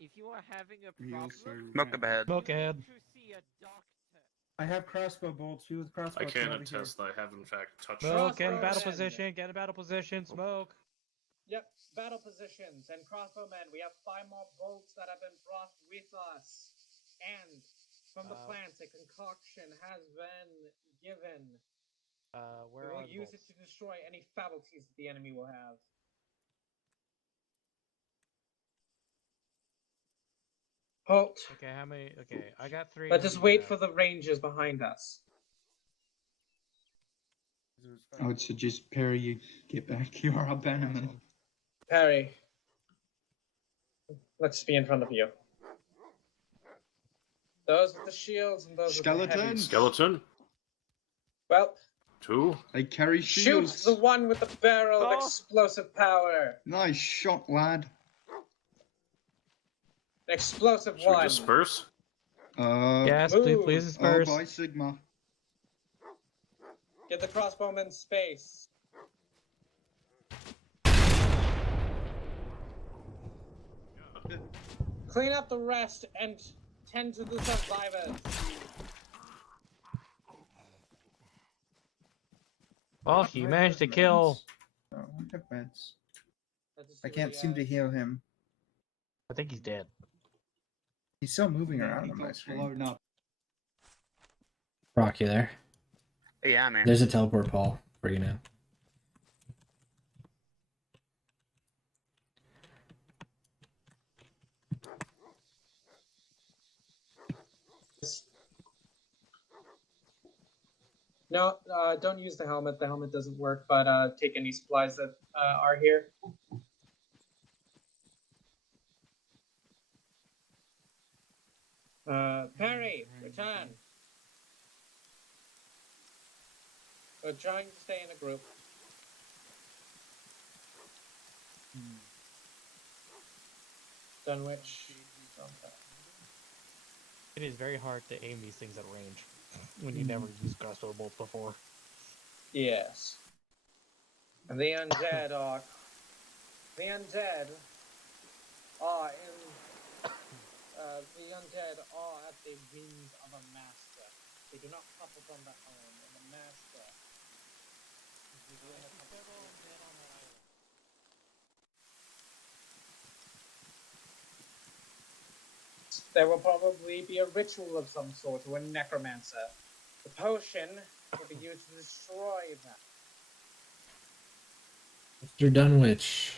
If you are having a We problem, also Smoke a bed. Smoke ahead. you need to see a doctor. I have crossbow bolts. Who with crossbow? I can Come over here. attest that I have in fact touched Smoke, get in Crossbow battle men. position, get in battle position, smoke. Yep, battle positions and crossbowmen. We have 5 more bolts that have been brought with us. And from the plants, a concoction has been given. Where We are will the use bolts? it to destroy any faculties that the enemy will have. Halt. Okay, how many? Okay, I got 3. Let us wait for the rangers behind us. I would suggest Perry, you get back. You are a bannerman. Perry, let's be in front of you. Those with the shields and those with the Skeleton. heavies. Skeleton. Well, 2. They carry shoot shields. the one with the barrel of Oh. explosive power. Nice shot, lad. An explosive Should we one. disperse? Yes, Move. please Oh, disperse. by Sigma. Give the crossbowmen space. Clean up the rest and tend to the survivors. Well, Do you I managed to have kill. meds? Oh, I have meds. Let's just I see can't what he seem to has. heal him. I think he's dead. He's still moving Yeah, around he on my got screen. blown up. Rock, you there? Yeah, man. There's a teleport Paul for you now. No, don't use the helmet. The helmet doesn't work, but take any supplies that are here. Perry, return. We're trying to stay in a group. Dunwich. It is very hard to aim these things at range when you never used crossbow bolts before. Yes. And the undead are. The undead are in. The undead are at the whims of a master. They do not hop upon their own, and the master is doing a There will probably be a ritual of some sort or a necromancer. The potion will be used to destroy them. Mr. Dunwich,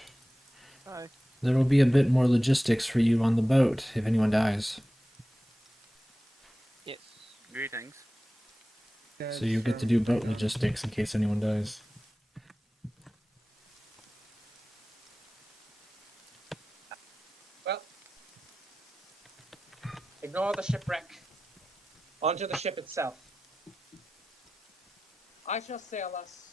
Hi. there will be a bit more logistics for you on the boat if anyone dies. Yes. Greetings. So you get to do boat logistics in case anyone dies. Well, ignore the shipwreck. Onto the ship itself. I shall sail us.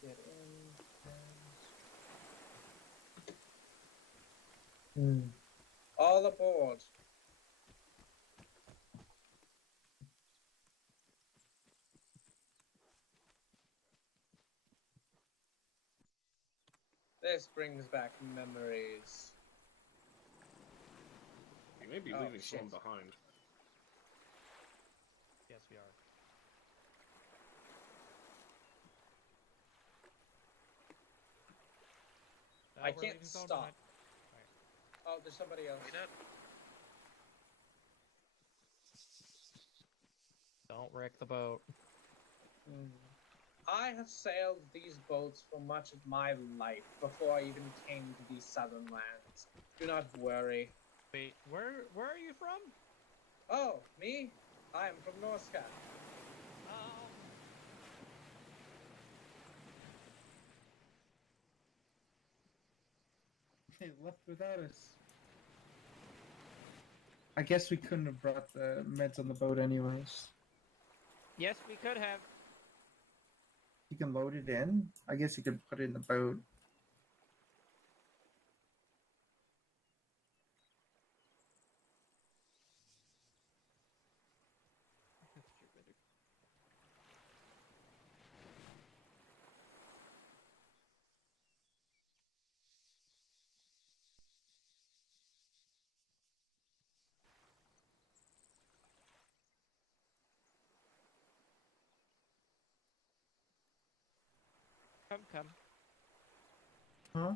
Get in. All aboard. This brings back memories. You may be Oh, leaving shit. someone behind. Yes, we are. I can't stop. Oh, there's somebody else. Don't wreck the boat. I have sailed these boats for much of my life before I even came to these southern lands. Do not worry. Wait, where are you from? Oh, me? I am from Norska. They left without us. I guess we couldn't have brought the meds on the boat anyways. Yes, we could have. You can load it in? I guess you could put it in the boat. Come. Huh?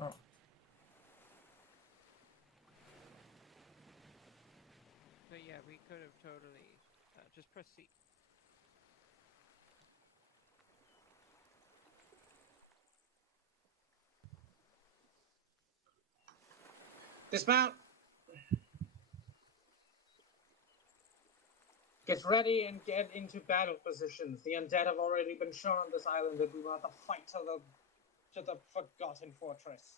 Oh. So yeah, we could have totally just press C. Dismount! Get ready and get into battle positions. The undead have already been shown on this island, and we will have to fight to the Forgotten Fortress.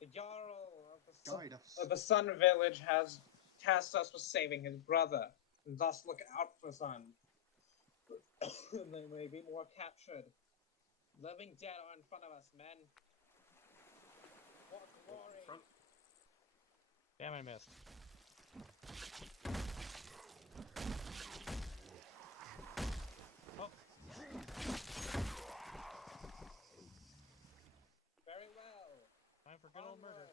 The Jarl Guide us. of the Sun Village has tasked us with saving his brother, and thus look out for Sun. There may be more captured. Living dead are in front of us, men. For glory. Damn, I missed. good old murder.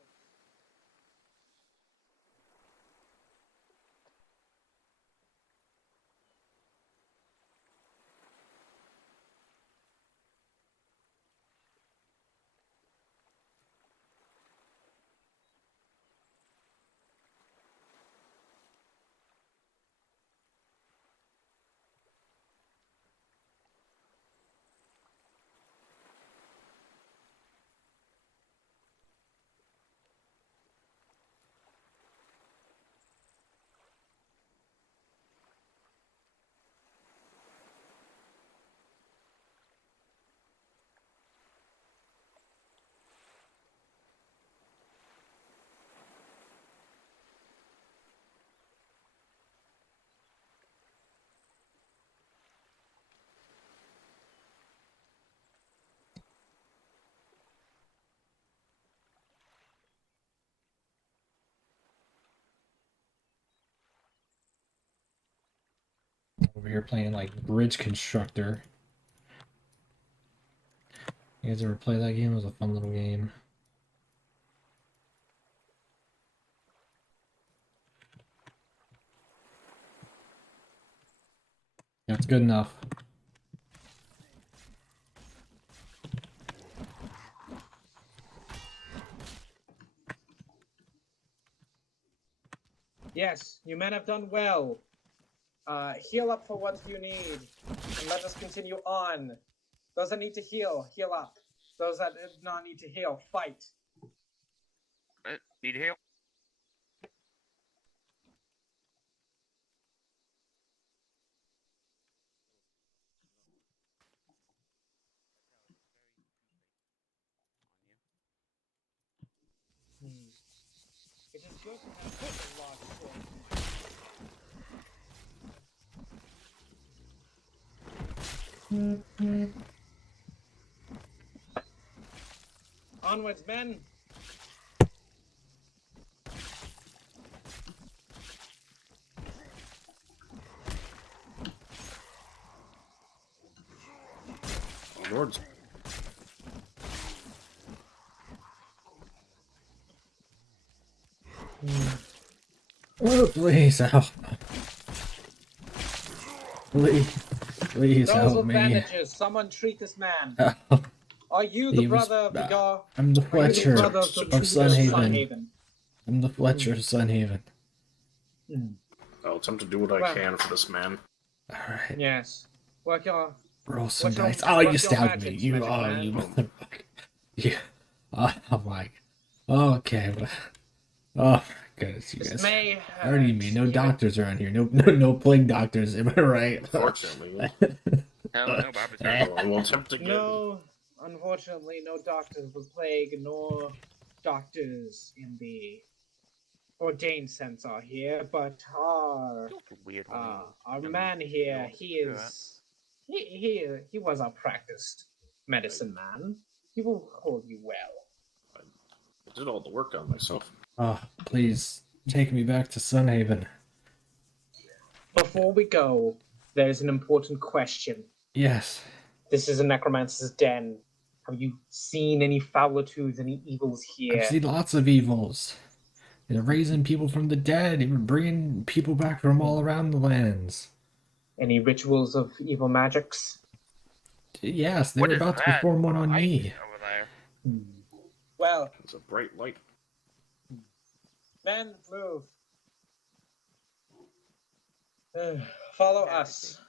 Over here playing like Bridge Constructor. You guys ever play that game? It was a fun little game. That's good enough. Yes, you men have done well. Heal up for what you need, and let us continue on. Those that need to heal, heal up. Those that do not need to heal, fight. Need help? It is good to have such a large force. Onwards, men! Lords. Oh, please help. Please Those help with me. bandages, someone treat this man. Help. Are you the He was- brother of the guy? I'm the Are you the Fletcher brother of the Sunhaven. I'm the Fletcher of Sunhaven. I'll attempt to do what I Well- can for this man. Alright. Yes. Work your... Roll some What's your- dice. Oh, what's you your stabbed me. magic, You, magic oh, man? you motherfucker. Yeah. Oh, my. Okay. Oh, my goodness, you This guys. may I already mean no even- doctors around here. No plague doctors. Am I right? Unfortunately. No, Bob is Well, I will attempt again. No, unfortunately, no doctors with plague, nor doctors in the ordained sense are here, but our weird our man here, he is he was a practiced medicine man. He will hold you well. I did all the work on myself. Oh, please take me back to Sunhaven. Before we go, there's an important question. Yes. This is a necromancer's den. Have you seen any foulitudes, any evils here? I've seen lots of evils. They're raising people from the dead. They were bringing people back from all around the lands. Any rituals of evil magics? Yes, they What were is about to that perform one on light me. over there? Well, It's a bright light. men, move. Follow us.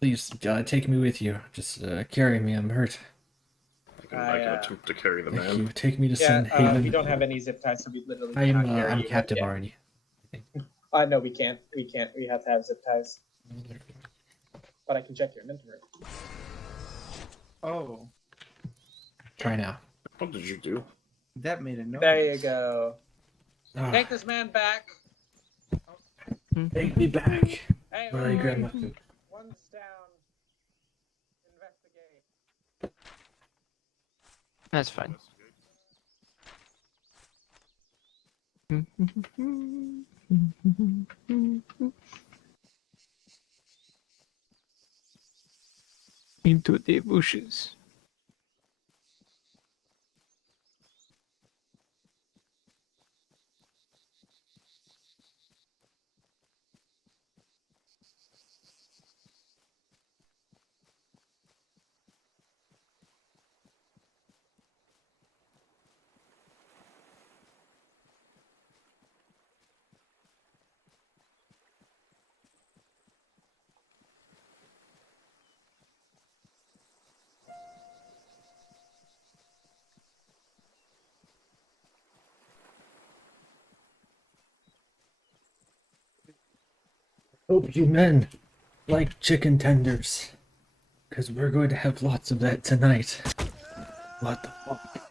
Please, take me with you. Just carry me. I'm hurt. I can attempt to carry the Thank man. you. Take me to Yeah, Sunhaven. we don't have any zip ties, so we literally I'm cannot carry I'm you. captive Yeah. already. No, we can't. We can't. We have to have zip ties. But I can check your inventory. Oh, Try now. What did you do? that made a noise. There you go. Ah, Take this man back. take me back. Hey, Where I grab my food. one's down. Investigate. That's fine. Into the bushes. Hope you men like chicken tenders, because we're going to have lots of that tonight. What the fuck?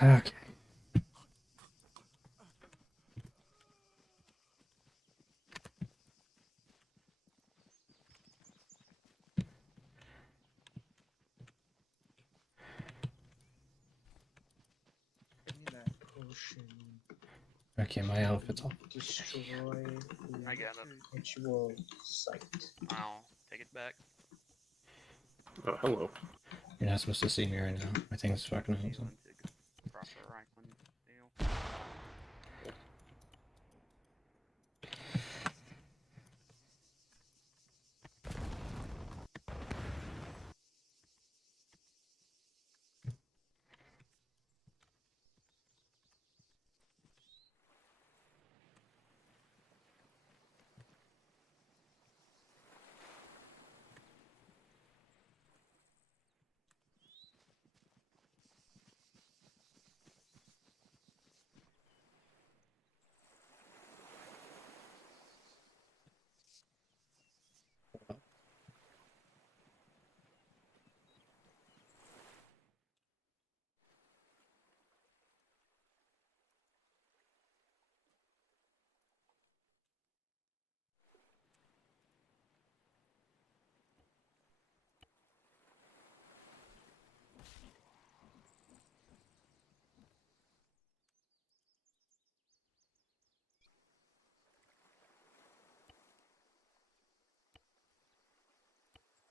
Okay. Give me that. Potion. Okay, my outfit's all. Destroy I got it. ritual site. I'll take it back. Oh, hello. You're not supposed to see me right now. My thing's fucking awesome. Proper rifling deal.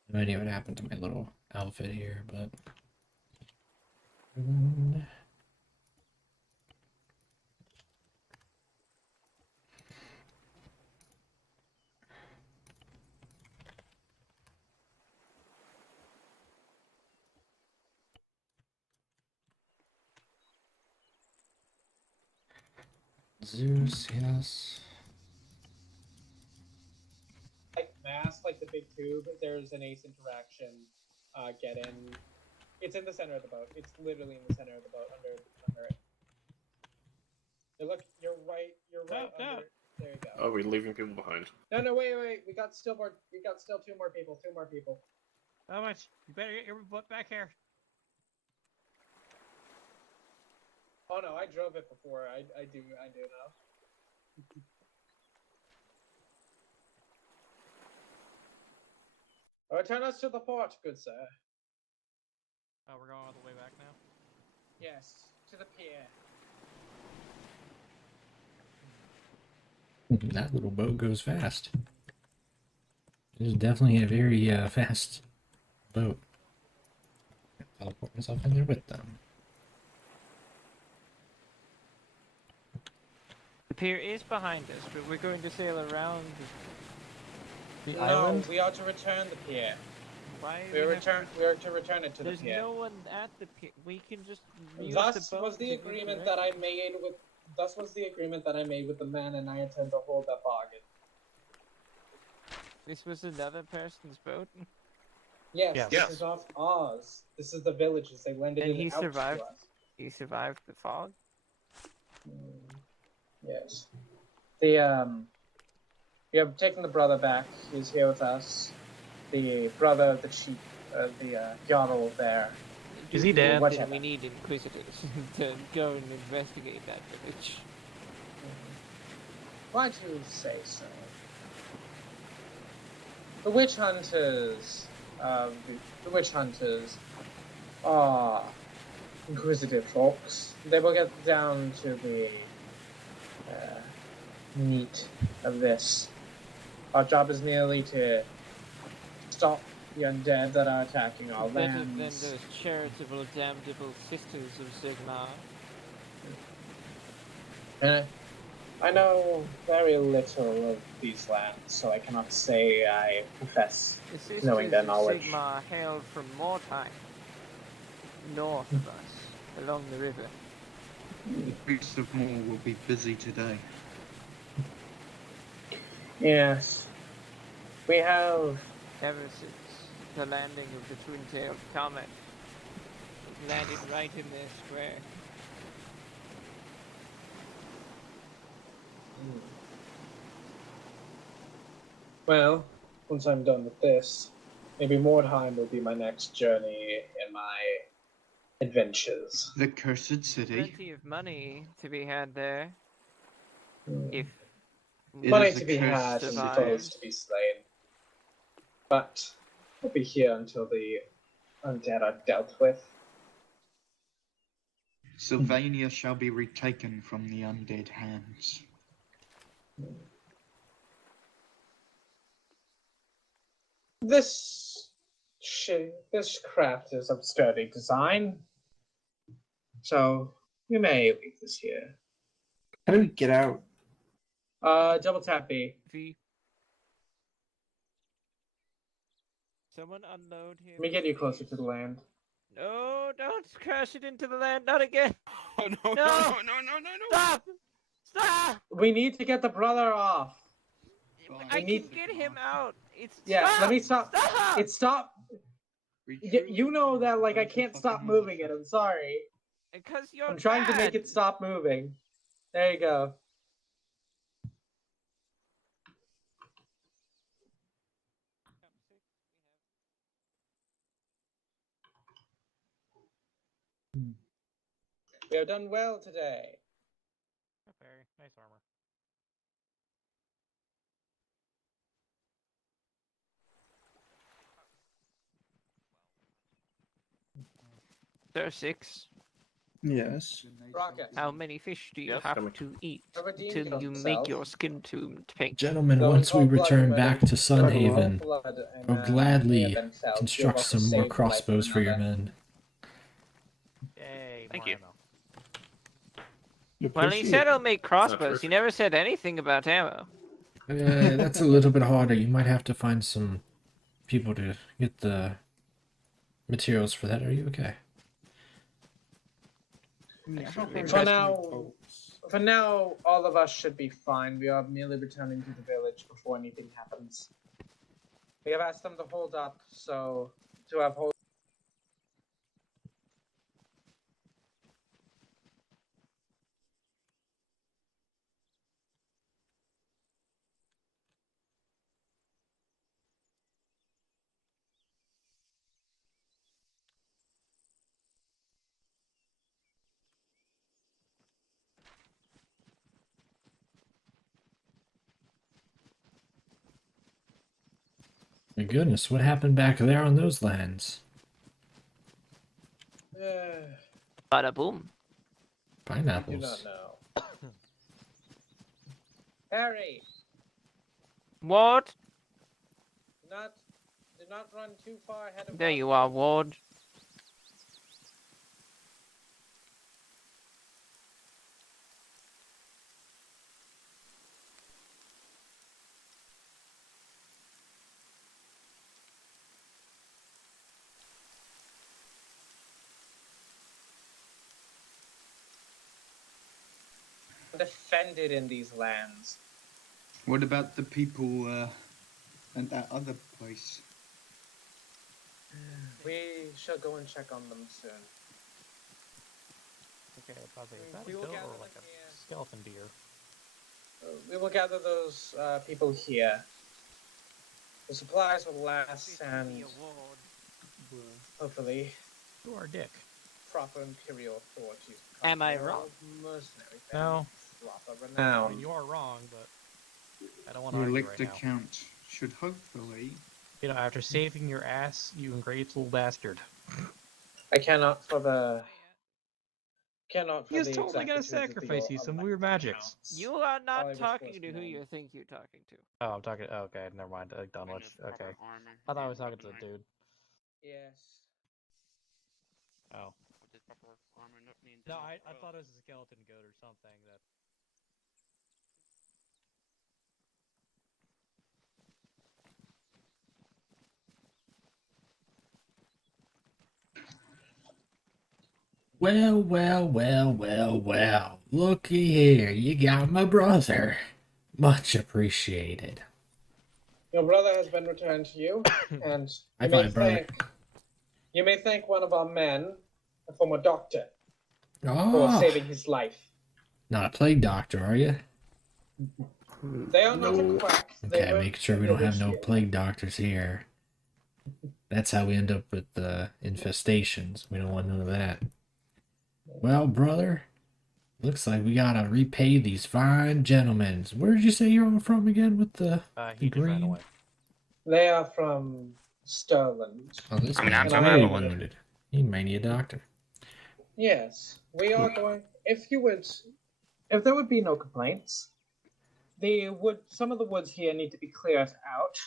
No idea what happened to my little outfit here, but. Zeus, yes. Like mass, like the big tube, there's an ace interaction. Get in. It's in the center of the boat. It's literally in the center of the boat, under it. Look, you're right under. There you go. Are we leaving people behind? No, wait. We got still two more people. How much? You better get your butt back here. Oh no, I drove it before. I do now. Return us to the port, good sir. Oh, we're going all the way back now? Yes, to the pier. That little boat goes fast. It is definitely a very fast boat. Teleport myself in there with them. The pier is behind us, but we're going to sail around the No, island. we are to return the pier. Why? We are to return it to the There's pier. no one at the pier. We can just use Thus the boat was the to agreement redirect. that I made with. Thus was the agreement that I made with the man, and I intend to hold that bargain. This was another person's boat, Yes, Yeah. this is not ours. This is the village's. They lended and it he out survived. to us. He survived the fog. Yes. We have taken the brother back. He's here with us. The brother of the chief, the Jarl there. Is he dead? What Then happened? we need inquisitors to go and investigate that village. Why do you say so? The witch hunters, are inquisitive folks. They will get down to the meat of this. Our job is merely to stop the undead that are attacking our Better than lands. those charitable, damnable sisters of Sigmar. And I know very little of these lands, so I cannot say I profess The sisters knowing their of knowledge. Sigmar hail from Mortime, north of us, along the river. The Beast of Moor will be busy today. Yes. We have Ever since the landing of the twin-tailed comet, it landed right in their square. Well, once I'm done with this, maybe Mordheim will be my next journey in my adventures. The Cursed City. Plenty of money to be had there. If It Money is to a be cursed had city. and foes to be slain. But I'll be here until the undead are dealt with. Sylvania shall be retaken from the undead hands. This craft is of sturdy design, so we may leave this here. How do we get out? Double tap B. someone unload him. Let me get you please. closer to the land. No, don't crash it into the land. Not again. Oh no! No! No! No! No! No! Stop! Stop! We need to get the brother off. I need- can get him out. It's Yeah, stop! let me stop. Stop! It's stop. You know that, like, I can't stop moving it. I'm sorry. Because you're I'm trying to make bad. it stop moving. There you go. We have done well today. Very nice armor. There are 6. Yes. Rocket. How many fish do you Yes, have coming. to eat Redeem till you yourself. make your skin tone pink? Gentlemen, Go once we and call return blood back ready. to Sunhaven, Blood and, I'll gladly themselves. construct You'll some both more save the life of crossbows for your another. men. Yay, Thank more you. ammo. Well, he said he'll make crossbows. He never said anything about ammo. That's a little bit harder. You might have to find some people to get the materials for that. Are you okay? For now, all of us should be fine. We are merely returning to the village before anything happens. We have asked them to hold up, so to have hold. My goodness, what happened back there on those lands? Bada boom. I do Pineapples. not know. Harry, What? do not run too far ahead of. There you are, Ward. Defended in these lands. What about the people at that other place? We shall go and check on them soon. Okay, Bobby, is that a We will goat gather or like them a here. skeleton deer? We will gather those people here. The supplies will last, and hopefully, You are a dick. proper Imperial authorities. Am I wrong? Mercenary No. proper I renown. mean, you are wrong, but I don't want to Your argue elect right now. account should hopefully. You know, after saving your ass, you ungrateful bastard. I cannot for the. Cannot for He was the totally gonna exactitudes of the sacrifice you some elect weird magics. accounts. You are All I not was talking supposed to to who know. you think you're talking to. Oh, I'm talking. Oh, okay, never mind. Done with. Okay. I thought I was talking to the dude. Yes. Oh. No, I thought it was a skeleton goat or something that. Well, well, well, well, well. Looky here, you got my brother. Much appreciated. Your brother has been returned to you, and High five, brother. you may thank one of our men, a former doctor, for Oh, saving his life. not a plague doctor, are you? They are not a No. quack. They Okay, were making sure we don't have no village plague doctors here. That's how we end up with the infestations. We don't want none of that. Well, brother, looks like we gotta repay these fine gentlemen. Where did you say you're all from again with the He just ran green? away. They are from Sterland. Oh, this I mean, I'm man's from really Evelyn. wounded. He may need a doctor. Yes, we are going. If there would be no complaints, some of the woods here need to be cleared out,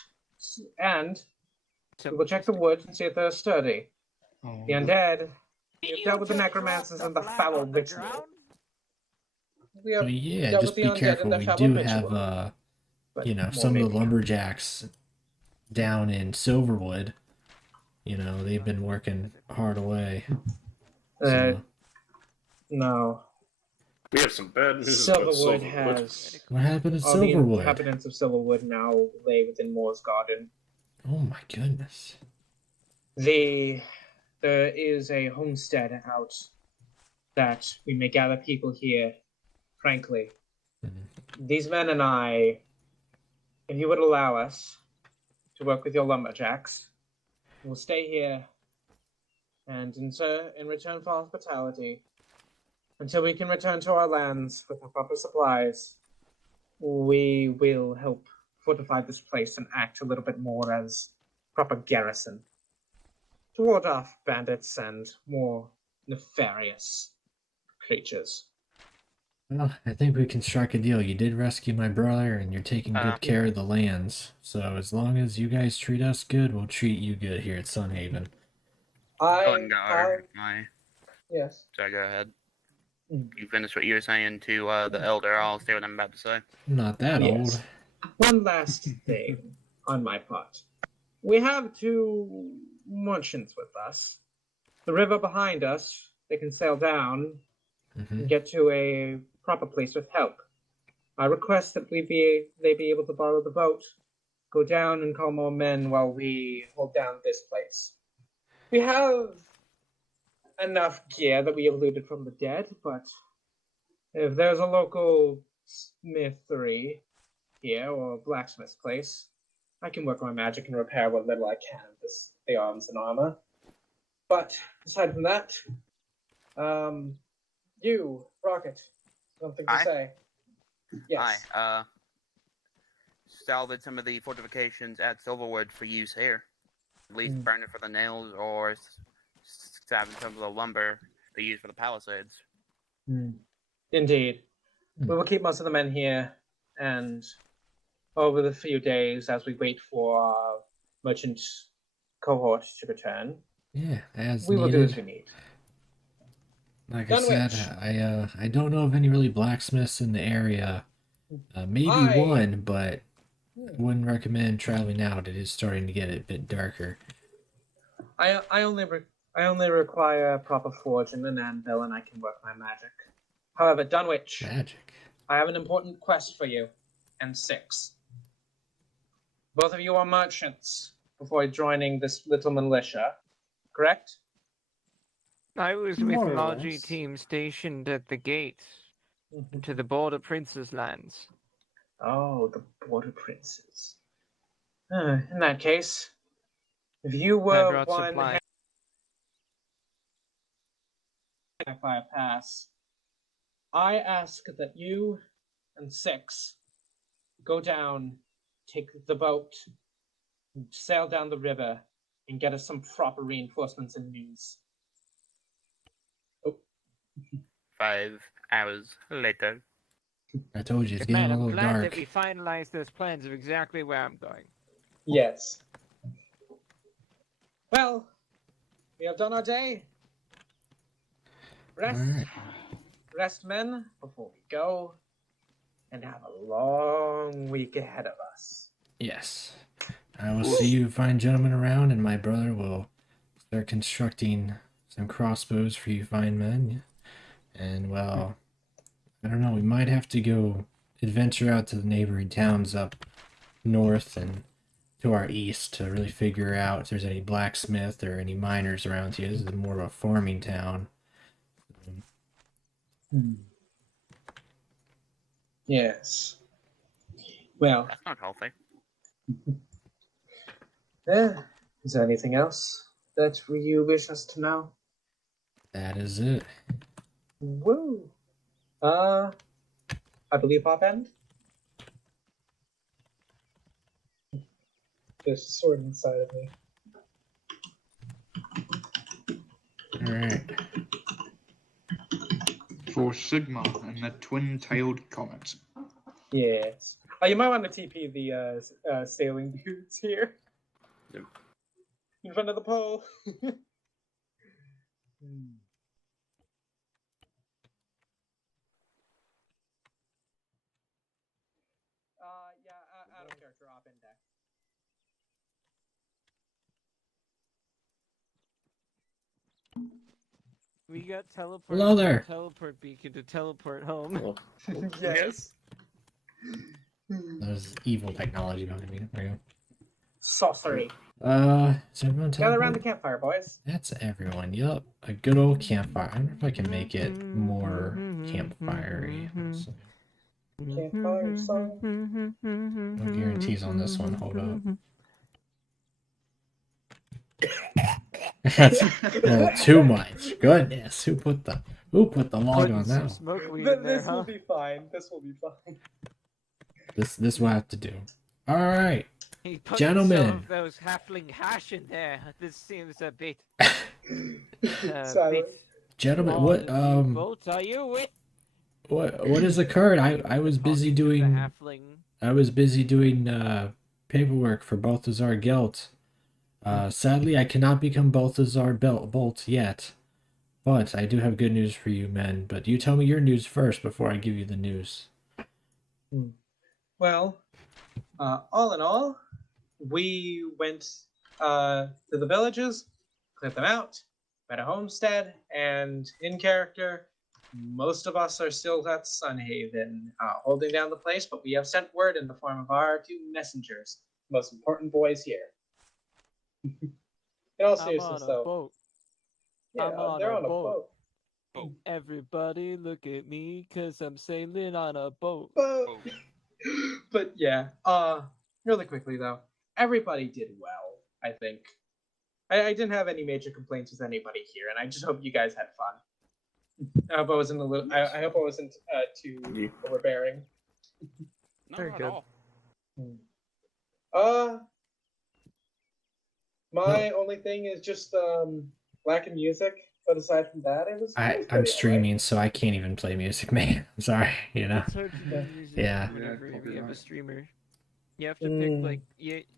and we will check the woods and see if they're sturdy. Oh, The undead, we have dealt with the necromancers and the foul ritual. We have Well, yeah, dealt just with the be undead careful. and their We foul do ritual. have, But you know, more some of the maybe. lumberjacks down in Silverwood. You know, they've been working hard away. So, No. We have some bad news about Silverwood Silverwood. has. what happened at All the Silverwood? inhabitants of Silverwood now lay within Moore's Garden. Oh my goodness. There is a homestead out that we may gather people here. Frankly, these men and I, if you would allow us to work with your lumberjacks, will stay here and in return for hospitality, until we can return to our lands with the proper supplies, we will help fortify this place and act a little bit more as proper garrison to ward off bandits and more nefarious creatures. Well, I think we can strike a deal. You did rescue my brother, and you're taking good care yeah. of the lands. So as long as you guys treat us good, we'll treat you good here at Sunhaven. Yes. Sorry, go ahead. Mm. You finished what you were saying to the elder. I'll say what I'm about to say. I'm not that Yes. old. One last thing on my part. We have two merchants with us. The river behind us, they can sail down and get to a proper place with help. I request that they be able to borrow the boat, go down and call more men while we hold down this place. We have enough gear that we have looted from the dead, but if there's a local smithery here or blacksmith's place, I can work my magic and repair what little I can of the arms and armor. But aside from that, you, Rocket, something to say? Yes. Hi. Salvage some of the fortifications at Silverwood for use here. At least burn it for the nails or salvage some of the lumber they use for the palisades. Indeed. We will keep most of the men here, and over the few days as we wait for our merchant cohort to return, Yeah, as we will do needed. as we need. Like I said, I don't know of any really blacksmiths in the area. Maybe one, but I wouldn't recommend traveling out. It is starting to get a bit darker. I only require a proper forge and an anvil, and I can work my magic. However, Dunwich, Magic. I have an important quest for you, and 6. Both of you are merchants before joining this little militia, correct? I was with More or Margie less. team stationed at the gate to the border prince's lands. Oh, the border princes. In that case, if you I were brought one supplies. Fire pass, I ask that you and 6 go down, take the boat, sail down the river, and get us some proper reinforcements and news. 5 hours later. I told you it's Man, getting a I'm little glad dark. that we finalized those plans of exactly where I'm going. Yes. Well, we have done our day. Rest, Alright. rest, men, before we go, and have a long week ahead of us. Yes. I will see you fine gentlemen around, and my brother will start constructing some crossbows for you fine men. And, well, I don't know, we might have to go adventure out to the neighboring towns up north and to our east to really figure out if there's any blacksmith or any miners around here. This is more of a farming town. Yes. Well, That's not healthy. is there anything else that you wish us to know? That is it. Woo! I believe Pop End. There's a sword inside of me. Alright. For Sigma and the twin-tailed comet. Yes. Oh, you might want to TP the sailing dudes here. Yep. In front of the pole. Out of character, op in deck. We got teleport. Hello there. Teleport beacon to teleport home. Well, Yes. There's evil technology behind me. There you go. Sorcery. Is everyone Gather around the teleport? campfire, boys. That's everyone. Yup. A good old campfire. I wonder if I can make it more campfire-y. Campfire song. No guarantees on this one. Hold up. That's a little too much. Goodness, who put the log Putting on some that? smoke weed in there, This huh? will be fine. This will be fine. This will have to do. All right, He put gentlemen. some of those halfling hash in there. This seems a bit. Silent. Gentlemen, what Bolt, are you with what has occurred? I was busy the doing halfling? paperwork for Balthazar Gelt. Sadly, I cannot become Balthazar Bolt yet, but I do have good news for you, men. But you tell me your news first before I give you the news. Well, all in all, we went to the villages, cleared them out, met a homestead, and in character, most of us are still at Sunhaven, holding down the place, but we have sent word in the form of our two messengers, most important boys here. In all I'm seriousness, on a though, boat. yeah, I'm on they're a on a boat. boat. Everybody look at me, cause I'm sailing on a boat. But yeah, really quickly though, everybody did well. I think I didn't have any major complaints with anybody here, and I just hope you guys had fun. I hope I wasn't I hope I wasn't too overbearing. No, Very not good. at all. My only thing is just lack of music. But aside from that, it was. I'm pretty streaming, so I can't even play music, man. I'm sorry, you know. It's hard to do music Yeah. whenever Yeah, we have a copyright. streamer. You have to pick like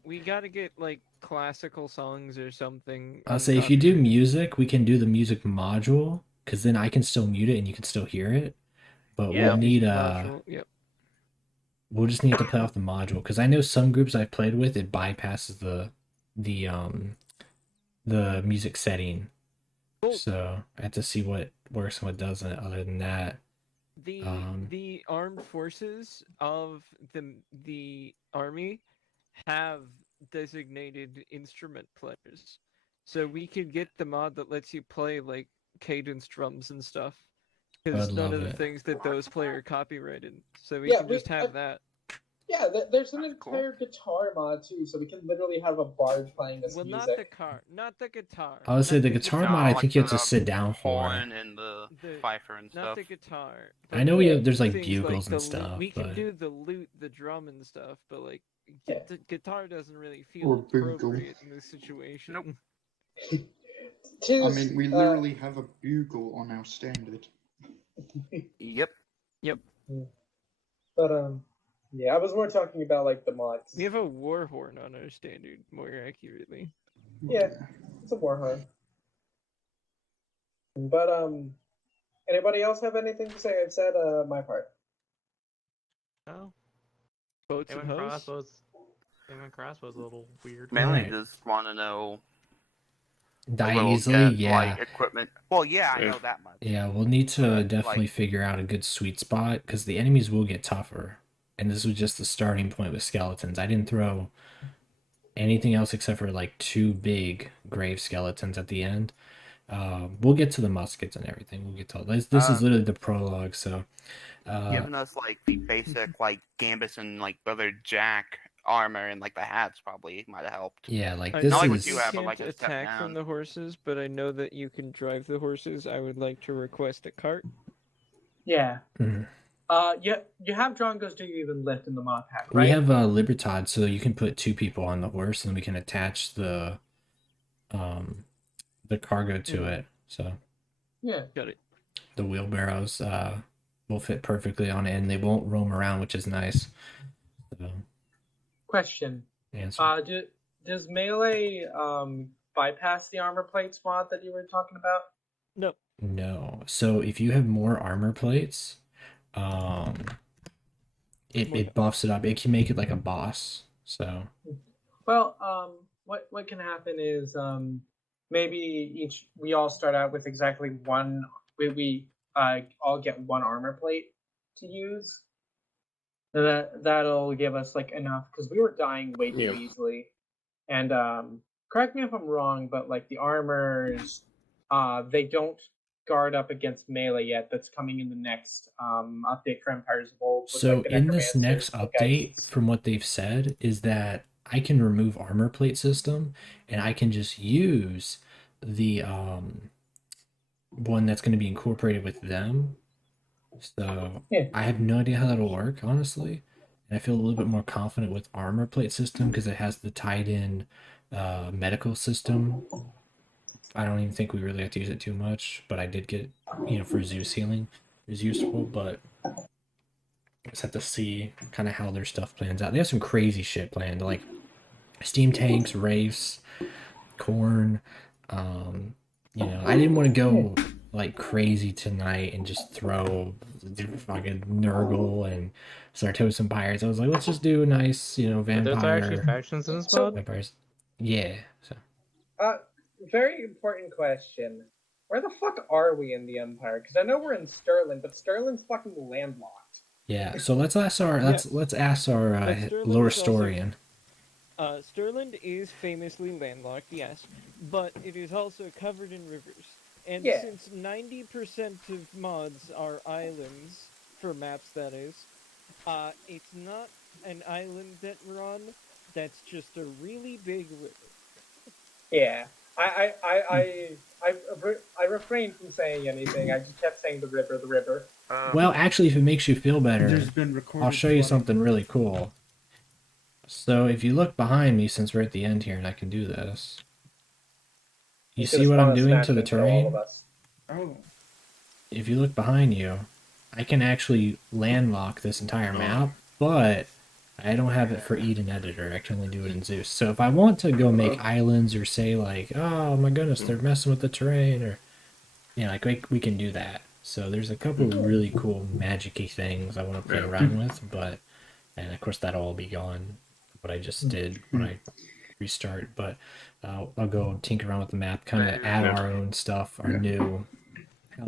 we gotta get like classical songs or something. I'll say if you do music, we can do the music module, because then I can still mute it and you can still hear it. But we'll need Yep. we'll just need to play off the module, because I know some groups I've played with, it bypasses the music setting. Cool. So I have to see what works and what doesn't. Other than that, The armed forces of the army have designated instrument players, so we could get the mod that lets you play like cadence drums and stuff. Because I'd none love of the it. things that those play are copyrighted, so we Yeah, can just have that. Yeah, there's an That's cool. entire guitar mod too, so we can literally have a bard playing this Well, music. not the car, not the guitar. I would say not the guitar No, mod, I like think you have to the sit down for. Horn and the The- fifer and Not stuff. the guitar. I but know there's like things bugles the and lute. stuff, We can but do the lute, the drum, and stuff, but like Yeah. the guitar doesn't really feel Or bugle. appropriate in this situation. Nope. I mean, we literally have a bugle on our standard. Yep. But yeah, I was more talking about like the mods. We have a war horn on our standard, more accurately. Yeah, it's a warhorn. But anybody else have anything to say? I've said my part. Oh, Boats aim and and hose. crossbows a little weird. Mainly Right. just want to know. die we'll easily, get, yeah. Like equipment. Well, yeah, I Yeah. know that much. Yeah, we'll need to But, definitely like- figure out a good sweet spot, because the enemies will get tougher. And this was just the starting point with skeletons. I didn't throw anything else except for like 2 big grave skeletons at the end. We'll get to the muskets and everything. We'll get to all this. This is literally the prologue. So, Giving us like the basic like Gambus and like Brother Jack armor and like the hats probably might have helped. yeah, like I this Not like know what is you you have, but can't like a step attack from down. the horses, but I know that you can drive the horses. I would like to request a cart. Yeah. Mhm. You have Drongos do you even lift in the mod pack, We right? have Libertad, so you can put 2 people on the horse, and we can attach the cargo to it. So Yeah. Got it. the wheelbarrows will fit perfectly on it, and they won't roam around, which is nice. So, Question. answer. Does melee bypass the armor plates mod that you were talking about? No. No. So if you have more armor plates, it buffs it up. It can make it like a boss. So Well, what can happen is maybe we all start out with exactly one. We all get one armor plate to use. That'll give us like enough because we were dying way too easily. And correct me if I'm wrong, but like the armors, they don't guard up against melee yet. That's coming in the next update for Empires of Old. with, So like, the in this next necromancers, the update, geists. from what they've said, is that I can remove armor plate system, and I can just use the one that's going to be incorporated with them. So Yeah. I have no idea how that'll work, honestly. And I feel a little bit more confident with armor plate system because it has the tied in medical system. I don't even think we really have to use it too much, but I did get, for Zeus healing is useful, but I just have to see kind of how their stuff plans out. They have some crazy shit planned, like steam tanks, wraiths, corn. I didn't want to go like crazy tonight and just throw fucking Nurgle and Sartos and pirates. I was like, let's just do a nice, But those are actually vampire factions in this So- mod? vampires. Yeah. So Very important question. Where the fuck are we in the Empire? Because I know we're in Sterling, but Sterling's fucking landlocked. yeah. So let's ask our let's ask our But Sterling lore is also- historian. Stirland is famously landlocked, yes, but it is also covered in rivers. And Yeah. since 90% of mods are islands, for maps that is, it's not an island that we're on, that's just a really big river. Yeah. I refrained from saying anything. I just kept saying the river. Well, actually, if it makes you feel better, There's been recorded I'll show you flooding. something really cool. So if you look behind me, since we're at the end here, and I can do this, you see what I'm doing to the terrain? Oh, If you look behind you, I can actually landlock this entire map, but I don't have it for Eden Editor. I can only do it in Zeus. So if I want to go make islands or say like, oh my goodness, they're messing with the terrain, or we can do that. So there's a couple of really cool magic-y things I want to play around with, and of course that'll all be gone. What I just did when I restart, but I'll go tinker around with the map, kind of add our own stuff, our new.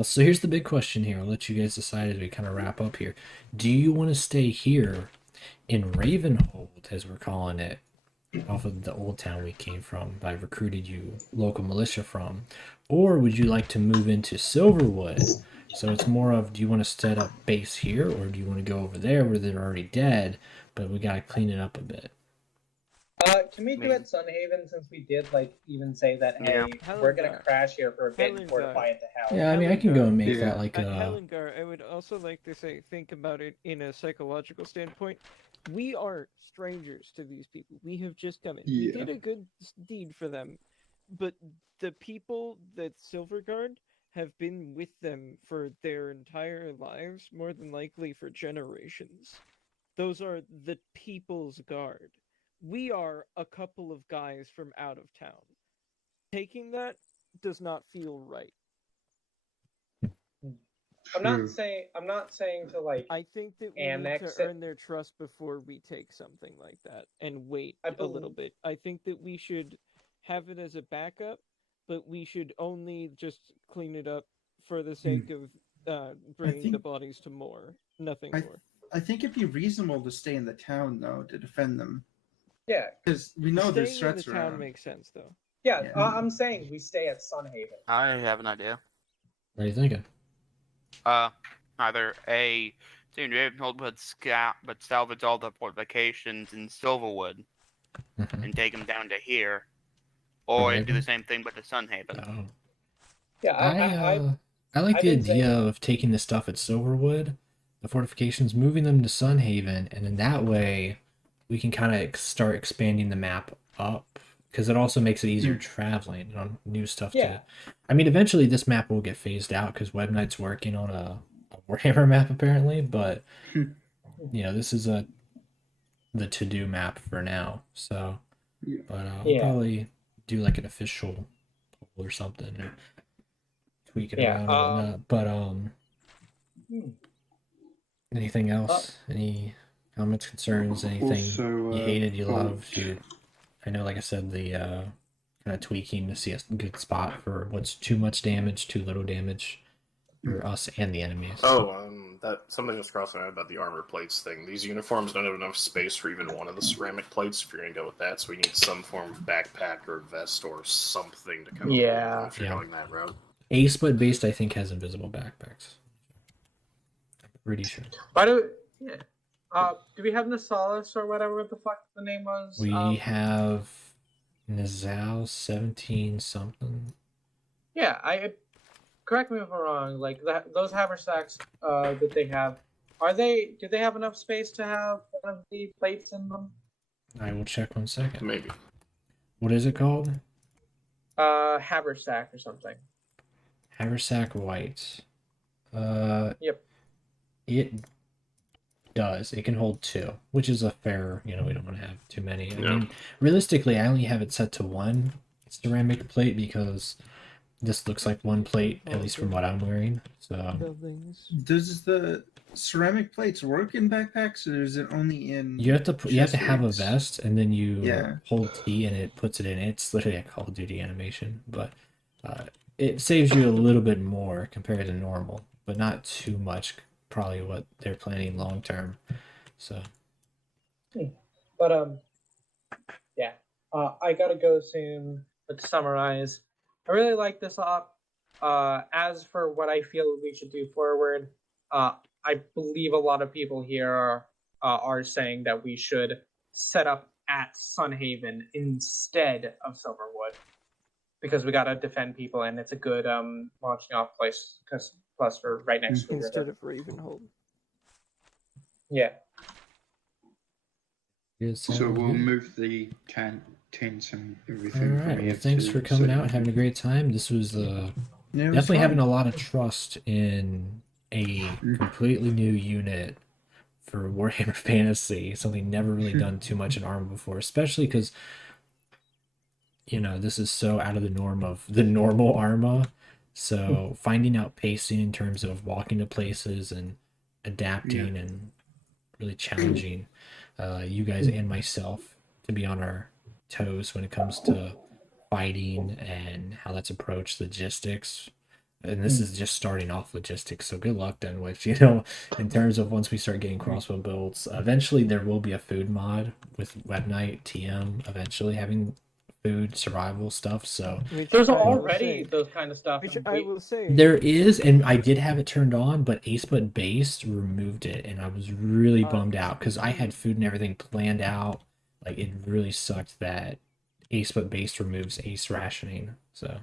So here's the big question here. I'll let you guys decide as we kind of wrap up here. Do you want to stay here in Ravenhold, as we're calling it, off of the old town we came from, I recruited you local militia from, or would you like to move into Silverwood? So it's more of, do you want to set up base here, or do you want to go over there where they're already dead, but we got to clean it up a bit? Can we do it Sunhaven, since we did even say that, hey, Yeah. we're gonna crash here for a bit and Hellengar. fortify it to hell? Yeah, I mean, I can go and make that like At a... Hellengar, I would also like to think about it in a psychological standpoint. We are strangers to these people. We have just come in. We did a good deed for them, but the people that Silverguard have been with them for their entire lives, more than likely for generations. Those are the People's Guard. We are a couple of guys from out of town. Taking that does not feel right. I'm not saying to I think that we annex need it. to earn their trust before we take something like that and wait a little bit. I think that we should have it as a backup, but we should only just clean it up for the sake of bringing the bodies to more. Nothing more. I think it'd be reasonable to stay in the town though to defend them. Yeah, because we know there's Staying in the threats town around. makes sense though. Yeah, Yeah. I'm saying we stay at Sunhaven. I have an idea. What are you thinking? Either A, stay in Ravenhold but salvage all the fortifications in Silverwood Mhm. and take them down to here, or do Raven? the same thing but to Sunhaven. Oh. Yeah, I like I've the been idea saying- of taking the stuff at Silverwood, the fortifications, moving them to Sunhaven, and in that way, we can kind of start expanding the map up, because it also makes it easier traveling on new stuff. Yeah. I mean, eventually this map will get phased out because Web Knight's working on a Warhammer map apparently, but this is the to-do map for now. So, Yeah. but I'll Yeah. probably do like an official poll or something. Or tweak it Yeah, around and whatnot. But Hmm. anything else? Any comments, concerns, anything Also, you hated, you oh, loved? I know, like I said, the kind of tweaking to see a good spot for what's too much damage, too little damage for us and the enemies. Oh, that something just crossed my mind about the armor plates thing. These uniforms don't have enough space for even one of the ceramic plates if you're going to go with that, so we need some form of backpack or vest or something to come up with if you're going that route. A split based, I think, has invisible backpacks. I'm pretty sure. Why do we have Nasalis or whatever the fuck the name was? We have Nizal 17 something. Yeah, correct me if I'm wrong. Like those haversacks that they have, do they have enough space to have one of the plates in them? I will check 1 second. Maybe. What is it called? Haversack or something. Haversack white. Yep. It does. It can hold 2, which is a fair. We don't want to have too many. I mean, realistically, I only have it set to 1 ceramic plate because this looks like 1 plate, at least from what I'm wearing. So, Does the ceramic plates work in backpacks, or is it only in? you have to have a chest vest, and then you Yeah. hold T, and it puts it in. It's literally a Call of Duty animation, but it saves you a little bit more compared to normal, but not too much. Probably what they're planning long term. So, But yeah. I gotta go soon. But to summarize, I really like this op. As for what I feel we should do forward, I believe a lot of people here are saying that we should set up at Sunhaven instead of Silverwood, because we gotta defend people and it's a good launching off place. Because plus we're right next to the river. Instead of Ravenhold. Yeah. So we'll move the tents and all everything. right. from Well, here thanks to for coming out and Sunhaven. having a great time. This was Yeah, it was definitely having fun. a lot of trust in a completely new unit for Warhammer Fantasy. Something never really done too much in Arma before, especially because this is so out of the norm of the normal Arma. So finding out pacing in terms of walking to places and adapting and really challenging you guys and myself to be on our toes when it comes to fighting and how that's approached logistics. And this is just starting off logistics, so good luck then with in terms of once we start getting crossbow builds. Eventually there will be a food mod with Web Knight TM eventually having food survival stuff. So There's already those kind of stuff. Which I will say. there is, and I did have it turned on, but Aceput Base removed it, and I was really bummed out because I had food and everything planned out. Like, it really sucked that Aceput Base removes ace rationing. So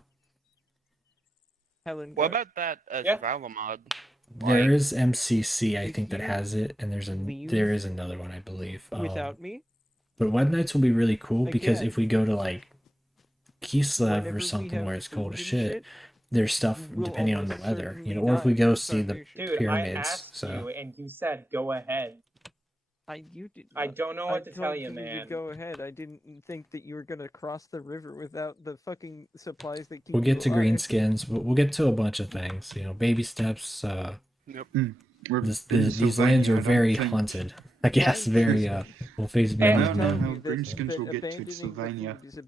Helen, What about that survival mod? there is MCC, I think, that has it, and there is another one, I believe. without me? But Web Nights will be really cool because Again, if we go to like Kislev whenever or we something have where it's cold food as and shit, there's stuff we'll depending on the almost weather, certainly or if we die go of see the starvation. Dude, I pyramids. asked So you and you said go ahead. You did I not. don't know what to I tell told you, to man. Go ahead. I didn't think that you were gonna cross the river without the fucking supplies that keep we'll get to you alive. greenskins. We'll get to a bunch of things. Baby steps. These lands are very haunted. I guess very. We'll face many No, of them. Greenskins will get to Sylvania.